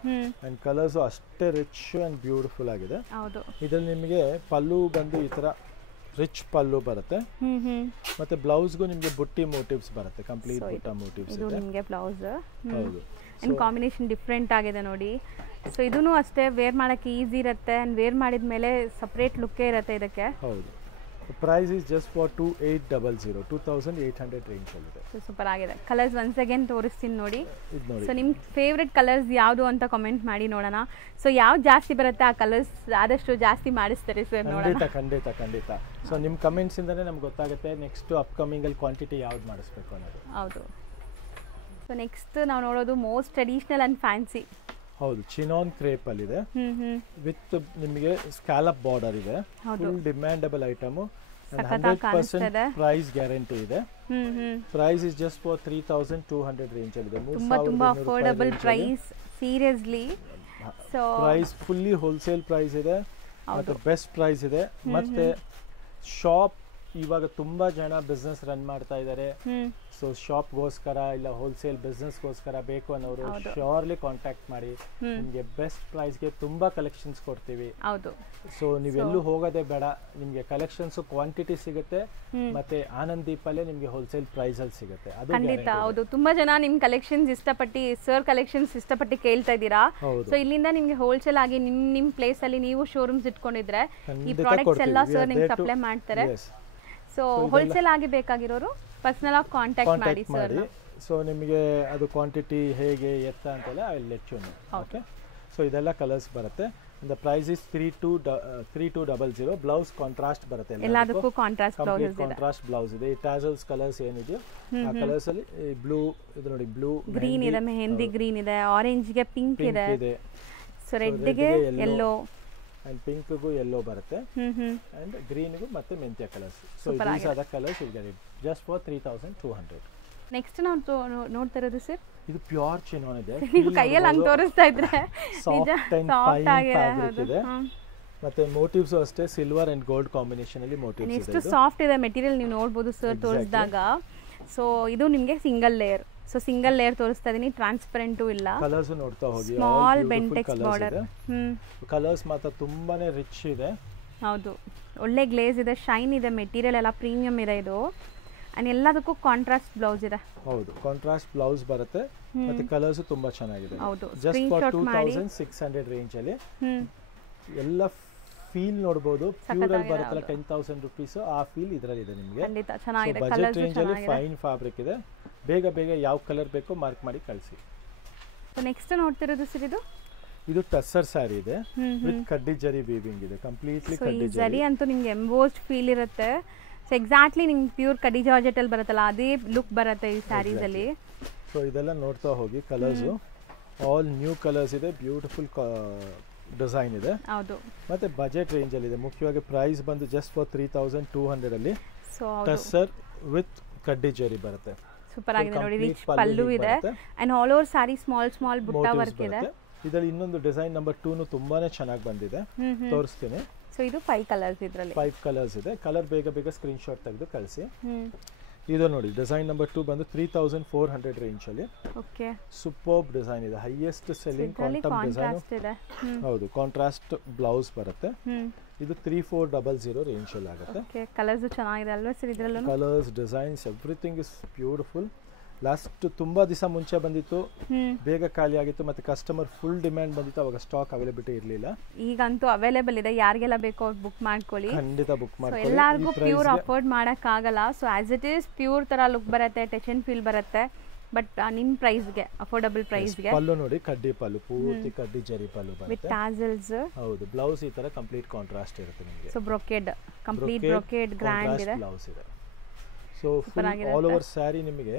ಅಂಡ್ ಕಲರ್ಸ್ ಅಷ್ಟೇ ರಿಚ್ ಅಂಡ್ ಬ್ಯೂಟಿಫುಲ್ ಆಗಿದೆ. ಹೌದು. ಇದರಲ್ಲಿ ನಿಮಗೆ ಪಲ್ಲು ಬಂದು ಈ ತರ ರಿಚ್ ಪಲ್ಲು ಬರುತ್ತೆ. ಮತ್ತೆ ಬ್ಲೌಸ್ಗೂ ನಿಮಗೆ ಬುಟ್ಟಿ ಮೋಟಿವ್ಸ್ ಬರುತ್ತೆ, ಕಂಪ್ಲೀಟ್ ಬುಟ್ಟ ಮೋಟಿವ್ಸ್ ಇದೆ. ನಿಮಗೆ ಬ್ಲೌಸ್. ಹೌದು. ಅಂಡ್ ಕಾಂಬಿನೇಷನ್ ಡಿಫ್ರೆಂಟ್ ಆಗಿದೆ ನೋಡಿ. ಸೊ ಇದೂ ಅಷ್ಟೇ ವೇರ್ ಮಾಡೋಕ್ಕೆ ಈಸಿ ಇರುತ್ತೆ ಅಂಡ್ ವೇರ್ ಮಾಡಿದ ಮೇಲೆ ಸಪ್ರೇಟ್ ಲುಕ್ಕೇ ಇರುತ್ತೆ ಇದಕ್ಕೆ. ಹೌದು. Price is just for 2800, 2800 range ಅಲ್ಲಿ ಇದೆ. ಸೂಪರ್ ಆಗಿದೆ. ಕಲರ್ಸ್ ಒನ್ಸ್ ಅಗೇನ್ ತೋರಿಸ್ತೀನಿ ನೋಡಿ. ಇದು ನೋಡಿ. ಸೊ ನಿಮ್ಮ ಫೇವ್ರೆಟ್ ಕಲರ್ಸ್ ಯಾವುದು ಅಂತ ಕಮೆಂಟ್ ಮಾಡಿ ನೋಡೋಣ. ಸೊ ಯಾವ್ದು ಜಾಸ್ತಿ ಬರುತ್ತೆ ಆ ಕಲರ್ಸ್ ಆದಷ್ಟು ಜಾಸ್ತಿ ಮಾಡಿಸ್ತಾರೆ ಸರ್ ನೋಡೋಣ. ಖಂಡಿತ. ಸೊ ನಿಮ್ಮ ಕಮೆಂಟ್ಸ್ ಇಂದನೇ ನಮ್ಗೆ ಗೊತ್ತಾಗುತ್ತೆ ನೆಕ್ಸ್ಟ್ ಅಪ್ಕಮಿಂಗ್ ಅಲ್ಲಿ ಕ್ವಾಂಟಿಟಿ ಯಾವ್ದು ಮಾಡಿಸ್ಬೇಕು ಅನ್ನೋದು. ಹೌದು. ಸೊ ನೆಕ್ಸ್ಟ್ ನಾವು ನೋಡೋದು ಮೋಸ್ಟ್ ಟ್ರೆಡಿಷನಲ್ ಅಂಡ್ ಫ್ಯಾನ್ಸಿ. ಹೌದು, ಚಿನಾನ್ ಕ್ರೇಪ್ ಅಲ್ಲಿ ಇದೆ ವಿತ್ ನಿಮಗೆ ಸ್ಕ್ಯಾಲಪ್ ಬಾರ್ಡರ್ ಇದೆ. Full demandable item. 100% price guarantee ಇದೆ. Price is just for 3200 range ಅಲ್ಲಿ ಇದೆ. ತುಂಬಾ affordable price seriously. So price fully wholesale price ಇದೆ ಮತ್ತೆ ಬೆಸ್ಟ್ ಪ್ರೈಸ್ ಇದೆ. ಮತ್ತೆ ಶಾಪ್ ಇವಾಗ ತುಂಬಾ ಜನ ಬಿಸ್ನೆಸ್ ರನ್ ಮಾಡ್ತಾ ಇದ್ದಾರೆ. ಸೊ ಶಾಪ್ಗೋಸ್ಕರ ಇಲ್ಲ ಹೋಲ್ಸೇಲ್ ಬಿಸ್ನೆಸ್ಗೋಸ್ಕರ ಬೇಕು ಅನ್ನೋರು ಶ್ಯೂರ್ಲಿ ಕಾಂಟ್ಯಾಕ್ಟ್ ಮಾಡಿ, ನಿಮಗೆ ಬೆಸ್ಟ್ ಪ್ರೈಸ್ಗೆ ತುಂಬಾ ಕಲೆಕ್ಷನ್ಸ್ ಕೊಡ್ತೀವಿ. ಹೌದು. ಸೊ ನೀವೆಲ್ಲೂ ಹೋಗೋದೇ ಬೇಡ, ನಿಮಗೆ ಕಲೆಕ್ಷನ್ಸ್ ಕ್ವಾಂಟಿಟಿ ಸಿಗುತ್ತೆ ಮತ್ತೆ ಆನಂದ್ ದೀಪಲ್ಲೇ ನಿಮಗೆ ಹೋಲ್ಸೇಲ್ ಪ್ರೈಸ್ ಅಲ್ಲಿ ಸಿಗುತ್ತೆ. ಅದು ಖಂಡಿತ. ಹೌದು, ತುಂಬಾ ಜನ ನಿಮ್ ಕಲೆಕ್ಷನ್ಸ್ ಇಷ್ಟಪಟ್ಟು ಸರ್ ಕಲೆಕ್ಷನ್ಸ್ ಇಷ್ಟಪಟ್ಟು ಕೇಳ್ತಾ ಇದ್ದೀರಾ. ಸೊ ಇಲ್ಲಿಂದ ನಿಮ್ಗೆ ಹೋಲ್ಸೇಲ್ ಆಗಿ ನಿಮ್ ಪ್ಲೇಸ್ ಅಲ್ಲಿ ನೀವು ಶೋರೂಮ್ಸ್ ಇಟ್ಕೊಂಡಿದ್ರೆ ಈ ಪ್ರಾಡಕ್ಟ್ಸ್ ಎಲ್ಲ ಸರ್ ನಿಮ್ಗೆ ಸಪ್ಲೈ ಮಾಡ್ತಾರೆ. ಸೊ ಹೋಲ್ಸೇಲ್ ಆಗಿ ಬೇಕಾಗಿರೋರು ಪರ್ಸನಲ್ ಆಗಿ ಕಾಂಟ್ಯಾಕ್ಟ್ ಮಾಡಿ ಸರ್. ಸೊ ನಿಮಗೆ ಅದು ಕ್ವಾಂಟಿಟಿ ಹೇಗೆ ಎತ್ತ ಅಂತೆಲ್ಲ I will let you know. Okay. So ಇದೆಲ್ಲ ಕಲರ್ಸ್ ಬರುತ್ತೆ. The price is 3200. Blouse contrast ಬರುತ್ತೆ. ಎಲ್ಲದಕ್ಕೂ ಕಾಂಟ್ರಾಸ್ಟ್ ಬ್ಲೌಸ್ ಇದೆ. ಕಾಂಟ್ರಾಸ್ಟ್ ಬ್ಲೌಸ್ ಇದೆ. ಈ ಟ್ಯಾಸಲ್ಸ್ ಕಲರ್ಸ್ ಏನಿದೆಯೋ ಆ ಕಲರ್ಸ್ ಅಲ್ಲಿ ಬ್ಲೂ, ಇದು ನೋಡಿ ಬ್ಲೂ, ಗ್ರೀನ್ ಇದೆ, ಮೆಹಂದಿ ಗ್ರೀನ್ ಇದೆ, ಆರೆಂಜ್ ಗೆ ಪಿಂಕ್ ಇದೆ, ಸೊ ರೆಡ್ ಗೆ ಯೆಲ್ಲೋ ಅಂಡ್ ಪಿಂಕ್ ಗೂ ಯೆಲ್ಲೋ ಬರುತ್ತೆ ಅಂಡ್ ಗ್ರೀನ್ ಗೂ ಮತ್ತೆ ಮೆಂತ್ಯ colours. So these are the colours you get it just for 3200. Next ನಾವು ನೋಡ್ತಾ ಇರೋದು ಸರ್ ಇದು ಪ್ಯೂರ್ ಚಿನಾನ್ ಇದೆ. ನೀವು ಕೈಯಲ್ಲಿ ಹಂಗೆ ತೋರಿಸ್ತಾ ಇದ್ರೆ ಸಾಫ್ಟ್ ಅಂಡ್ ಫೈನ್ ಫ್ಯಾಬ್ರಿಕ್ ಇದೆ. ಮತ್ತೆ ಮೋಟಿವ್ಸ್ ಅಷ್ಟೇ ಸಿಲ್ವರ್ ಅಂಡ್ ಗೋಲ್ಡ್ ಕಾಂಬಿನೇಷನ್ ಅಲ್ಲಿ ಮೋಟಿವ್ಸ್ ಇದೆ. ಎಷ್ಟು ಸಾಫ್ಟ್ ಇದೆ ಮೆಟೀರಿಯಲ್ ನೀವು ನೋಡಬಹುದು ಸರ್ ತೋರಿಸಿದಾಗ. ಸೊ ಇದು ನಿಮಗೆ single layer. So single layer ತೋರಿಸ್ತಾ ಇದೀನಿ, ಟ್ರಾನ್ಸ್ಪರೆಂಟು ಇಲ್ಲ. ಕಲರ್ಸ್ ನೋಡ್ತಾ ಹೋಗಿ. Small Bentex border. ಕಲರ್ಸ್ ಮಾತ್ರ ತುಂಬಾನೇ ರಿಚ್ ಇದೆ. ಹೌದು, ಒಳ್ಳೆ ಗ್ಲೇಸ್ ಇದೆ, ಶೈನ್ ಇದೆ, ಮೆಟೀರಿಯಲ್ ಎಲ್ಲ ಪ್ರೀಮಿಯಂ ಇದೆ ಇದು. ಅಂಡ್ ಎಲ್ಲದಕ್ಕೂ ಕಾಂಟ್ರಾಸ್ಟ್ ಬ್ಲೌಸ್ ಇದೆ. ಹೌದು, ಕಾಂಟ್ರಾಸ್ಟ್ ಬ್ಲೌಸ್ ಬರುತ್ತೆ ಮತ್ತೆ ಕಲರ್ಸ್ ತುಂಬಾ ಚೆನ್ನಾಗಿದೆ. ಹೌದು, ಜಸ್ಟ್ ಫಾರ್ 2600 ರೇಂಜ್ ಅಲ್ಲಿ ಎಲ್ಲ ಫೀಲ್ ನೋಡಬಹುದು. ಪ್ಯೂರ್ ಅಲ್ಲಿ ಬರುತ್ತಲ್ಲ 10,000 ರೂಪೀಸ್, ಆ ಫೀಲ್ ಇದರಲ್ಲಿ ಇದೆ ನಿಮಗೆ. ಖಂಡಿತ ಚೆನ್ನಾಗಿದೆ. ಬಜೆಟ್ ರೇಂಜ್ ಅಲ್ಲಿ ಫೈನ್ ಫ್ಯಾಬ್ರಿಕ್ ಇದೆ. ಬೇಗ ಯಾವ ಕಲರ್ ಬೇಕೋ ಮಾರ್ಕ್ ಮಾಡಿ ಕಳಿಸಿ. ಸೊ ನೆಕ್ಸ್ಟ್ ನೋಡ್ತಿರೋದು ಸರ್ ಇದು ಟಸ್ಸರ್ ಸ್ಯಾರಿ ಇದೆ ವಿತ್ ಕಡ್ಡಿ ಜರಿ ವೀವಿಂಗ್ ಇದೆ. ಕಂಪ್ಲೀಟ್ಲಿ ಕಡ್ಡಿ ಜರಿ ಅಂತೂ ನಿಮಗೆ ಎಂಬೋಸ್ಡ್ ಫೀಲ್ ಇರುತ್ತೆ. ಸೊ ಎಕ್ಸಾಕ್ಟ್ಲಿ ನಿಮ್ಗೆ ಪ್ಯೂರ್ ಕಡ್ಡಿ ಜಾರ್ಜೆಟ್ ಅಲ್ಲಿ ಬರುತ್ತಲ್ಲ ಅದೇ ಲುಕ್ ಬರುತ್ತೆ ಈ ಸ್ಯಾರೀಸ್ ಅಲ್ಲಿ. ಸೊ ಇದೆಲ್ಲ ನೋಡ್ತಾ ಹೋಗಿ. ಕಲರ್ಸ್ ಆಲ್ ನ್ಯೂ ಕಲರ್ಸ್ ಇದೆ. ಬ್ಯೂಟಿಫುಲ್ ಡಿಸೈನ್ ಇದೆ. ಹೌದು, ಮತ್ತೆ ಬಜೆಟ್ ರೇಂಜ್ ಅಲ್ಲಿ ಇದೆ. ಮುಖ್ಯವಾಗಿ ಪ್ರೈಸ್ ಬಂದು ಜಸ್ಟ್ ಫಾರ್ 3200 ಅಲ್ಲಿ ಟಸ್ಸರ್ ವಿತ್ ಕಡ್ಡಿ ಜರಿ ಬರುತ್ತೆ. ಸೂಪರ್ ಆಗಿದೆ ನೋಡಿ. ರಿಚ್ ಪಲ್ಲು ಇದೆ and all over sorry small ಬುಟ್ಟ ವರ್ಕ್ ಇದೆ. ಇದರಲ್ಲಿ ಇನ್ನೊಂದು ಡಿಸೈನ್ ನಂಬರ್ 2 ತುಂಬಾನೇ ಚೆನ್ನಾಗಿ ಬಂದಿದೆ, ತೋರಿಸ್ತೀನಿ. ಸೊ ಇದು 5 ಕಲರ್ಸ್ ಇದರಲ್ಲಿ. 5 ಕಲರ್ಸ್ ಇದೆ. ಕಲರ್ ಬೇಗ ಸ್ಕ್ರೀನ್ ಶಾಟ್ ತೆಗೆದು ಕಳಿಸಿ. ಇದು ನೋಡಿ ಡಿಸೈನ್ ನಂಬರ್ 2 ಬಂದು 3400 ರೇಂಜ್ ಅಲ್ಲಿ. ಓಕೆ, ಸೂಪರ್ಬ್ ಡಿಸೈನ್ ಇದೆ. ಹೈಯೆಸ್ಟ್ ಸೆಲ್ಲಿಂಗ್ ಕ್ವಾಂಟಮ್ ಡಿಸೈನ್ ಇದೆ. ಹೌದು, ಕಾಂಟ್ರಾಸ್ಟ್ ಬ್ಲೌಸ್ ಬರುತ್ತೆ. ಇದು 3400 ರೇಂಜ್ ಅಲ್ಲಿ ಆಗುತ್ತೆ. ಓಕೆ, ಕಲರ್ಸ್ ಚೆನ್ನಾಗಿದೆ ಅಲ್ವಾ ಸರ್ ಇದರಲ್ಲೂ? Colours, designs, everything is beautiful. Last ತುಂಬಾ ದಿವಸ ಮುಂಚೆ ಬಂದಿತ್ತು, ಬೇಗ ಖಾಲಿ ಆಗಿತ್ತು. ಮತ್ತೆ ಕಸ್ಟಮರ್ ಫುಲ್ ಡಿಮ್ಯಾಂಡ್ ಬಂದಿತ್ತು, ಅವಾಗ ಸ್ಟಾಕ್ ಅವೈಲಬಿಲಿಟಿ ಇರಲಿಲ್ಲ. ಈಗಂತೂ ಅವೈಲೇಬಲ್ ಇದೆ, ಯಾರಿಗೆಲ್ಲ ಬೇಕೋ ಅವ್ರು ಬುಕ್ ಮಾಡ್ಕೊಳ್ಳಿ. ಖಂಡಿತ ಬುಕ್ ಮಾಡ್ಕೊಳ್ಳಿ. ಎಲ್ಲರಿಗೂ ಪ್ಯೂರ್ ಅಫೋರ್ಡ್ ಮಾಡಕ್ ಆಗಲ್ಲ. So as it is pure ತರ ಲುಕ್ ಬರುತ್ತೆ, ಟಚ್ ಅಂಡ್ ಫೀಲ್ ಬರುತ್ತೆ. ಬಟ್ ನಿಮ್ ಪ್ರೈಸ್ಗೆ ಅಫೋರ್ಡಬಲ್ ಪ್ರೈಸ್ಗೆ. ಪಲ್ಲು ನೋಡಿ, ಕಡ್ಡಿ ಪಲ್ಲು, ಪೂರ್ತಿ ಕಡ್ಡಿ ಜರಿ ಪಲ್ಲು ಬರುತ್ತೆ ವಿತ್ ಟ್ಯಾಸಲ್ಸ್. ಹೌದು, ಬ್ಲೌಸ್ ಈ ತರ ಕಂಪ್ಲೀಟ್ ಕಾಂಟ್ರಾಸ್ಟ್ ಇರುತ್ತೆ ನಿಮಗೆ. So brocade, complete brocade grand ಇದೆ. ಬ್ಲೌಸ್ ಇದೆ. So full all over sari ನಿಮಗೆ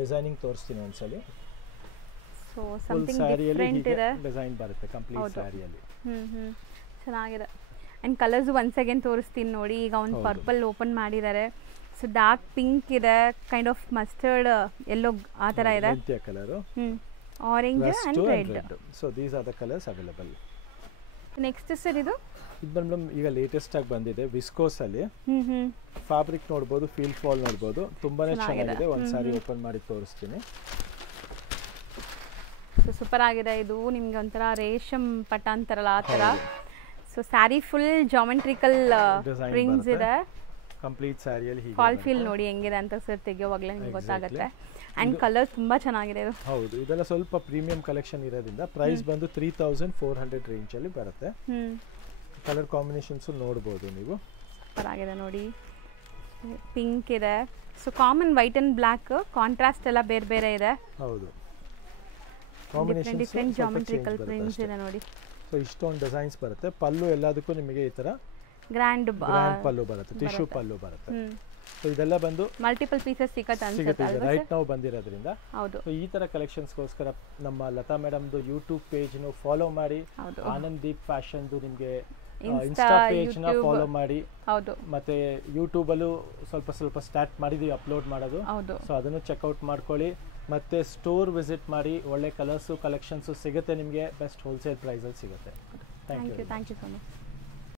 ಡಿಸೈನಿಂಗ್ ತೋರಿಸ್ತೀನಿ ಒಂದ್ಸಲಿ. ಸೊ ಸಮಥಿಂಗ್ ಡಿಫರೆಂಟ್ ಇದೆ, ಡಿಸೈನ್ ಬರುತ್ತೆ ಕಂಪ್ಲೀಟ್ ಸ್ಯಾರಿಯಲ್ಲಿ. ಚೆನ್ನಾಗಿದೆ. ಅಂಡ್ ಕಲರ್ಸ್ ಒನ್ಸ್ ಅಗೇನ್ ತೋರಿಸ್ತೀನಿ ನೋಡಿ. ಈಗ ಒಂದು ಪರ್ಪಲ್ ಓಪನ್ ಮಾಡಿದ್ದಾರೆ. ಸೊ ಡಾರ್ಕ್ ಪಿಂಕ್ ಇದೆ, ಕೈಂಡ್ ಆಫ್ ಮಸ್ಟರ್ಡ್ ಎಲ್ಲೋ ಆ ಥರ ಇದೆ. Colour orange and red. So these are the colours available. Next sir ಇದು ಮೇಡಮ್ ಈಗ ಲೇಟೆಸ್ಟ್ ಆಗಿ ಬಂದಿದೆ ವಿಸ್ಕೋಸ್ ಅಲ್ಲಿ. ಫ್ಯಾಬ್ರಿಕ್ ನೋಡ್ಬೋದು, ಫೀಲ್ ಫಾಲ್ ನೋಡ್ಬೋದು, ತುಂಬಾನೇ ಚೆನ್ನಾಗಿದೆ. ಒಂದು ಸಾರಿ ಓಪನ್ ಮಾಡಿ ತೋರಿಸ್ತೀನಿ. ಸೊ ಸೂಪರ್ ಆಗಿದೆ ಇದು. ನಿಮ್ಗೆ ಒಂಥರ ರೇಷಮ್ ಪಟ್ಟ ಅಂತಾರಲ್ಲ ಆ ಥರ. So sari full geometrical prints ಇದೆ. ಕಂಪ್ಲೀಟ್ ಸ್ಯಾರಿಯಲ್ಲಿ ಹೀಗೆ ಫಾಲ್ ಫೀಲ್ ನೋಡಿ ಹೆಂಗಿದೆ ಅಂತ ಸರ್ ತೆಗೆಯುವಾಗಲೇ ನಿಮ್ಗೆ ಗೊತ್ತಾಗುತ್ತೆ. ಆ್ಯಂಡ್ ಕಲರ್ ತುಂಬ ಚೆನ್ನಾಗಿದೆ ಇದು. ಹೌದು, ಇದೆಲ್ಲ ಸ್ವಲ್ಪ ಪ್ರೀಮಿಯಂ ಕಲೆಕ್ಷನ್ ಇರೋದ್ರಿಂದ ಪ್ರೈಸ್ ಬಂದು 3400 ರೇಂಜಲ್ಲಿ ಬರುತ್ತೆ. ಕಲರ್ ಕಾಂಬಿನೇಷನ್ಸು ನೋಡ್ಬೋದು ನೀವು. ಸೂಪರ್ ಆಗಿದೆ ನೋಡಿ. ಪಿಂಕ್ ಇದೆ. So common white and black, contrast ಎಲ್ಲ ಬೇರೆ ಬೇರೆ ಇದೆ. ಹೌದು, ಡಿಫ್ರೆಂಟ್ ಜಾಮೆಟ್ರಿಕಲ್ ಪ್ರಿಂಟ್ಸ್ ಇದೆ ನೋಡಿ. ಸೊ ಇಷ್ಟೊಂದು ಡಿಸೈನ್ಸ್ ಬರುತ್ತೆ. ಪಲ್ಲು ಎಲ್ಲದಕ್ಕೂ ನಿಮಗೆ ಈ ಥರ ಗ್ರ್ಯಾಂಡ್ ಪಲ್ಲು ಬರುತ್ತೆ, ಟಿಶ್ಯೂ ಪಲ್ಲು ಬರುತ್ತೆ. ಸೊ ಇದೆಲ್ಲ ಬಂದು ಮಲ್ಟಿಪಲ್ ಪೀಸಸ್ ಸಿಗುತ್ತೆ ರೈಟ್ ನಾವು ಬಂದಿರೋದ್ರಿಂದ. ಹೌದು. ಸೊ ಈ ತರ ಕಲೆಕ್ಷನ್ಸ್ಗೋಸ್ಕರ ನಮ್ಮ ಲತಾ ಮೇಡಮ್ದು ಯೂಟ್ಯೂಬ್ ಪೇಜ್ನು ಫಾಲೋ ಮಾಡಿ, ಆನಂದ್ ದೀಪ್ ಫ್ಯಾಷನ್ದು ನಿಮಗೆ ಇನ್ಸ್ಟಾ ಪೇಜ್ನ ಫಾಲೋ ಮಾಡಿ. ಹೌದು. ಮತ್ತೆ ಯೂಟ್ಯೂಬಲ್ಲೂ ಸ್ವಲ್ಪ ಸ್ಟಾರ್ಟ್ ಮಾಡಿದೀವಿ ಅಪ್ಲೋಡ್ ಮಾಡೋದು. ಸೊ ಅದನ್ನು ಚೆಕ್ಔಟ್ ಮಾಡ್ಕೊಳ್ಳಿ. ಮತ್ತೆ ಸ್ಟೋರ್ ವಿಸಿಟ್ ಮಾಡಿ, ಒಳ್ಳೆ ಕಲರ್ಸು ಕಲೆಕ್ಷನ್ಸು ಸಿಗುತ್ತೆ ನಿಮಗೆ. ಬೆಸ್ಟ್ ಹೋಲ್ಸೇಲ್ ಪ್ರೈಸಲ್ಲಿ ಸಿಗುತ್ತೆ. Thank you so much.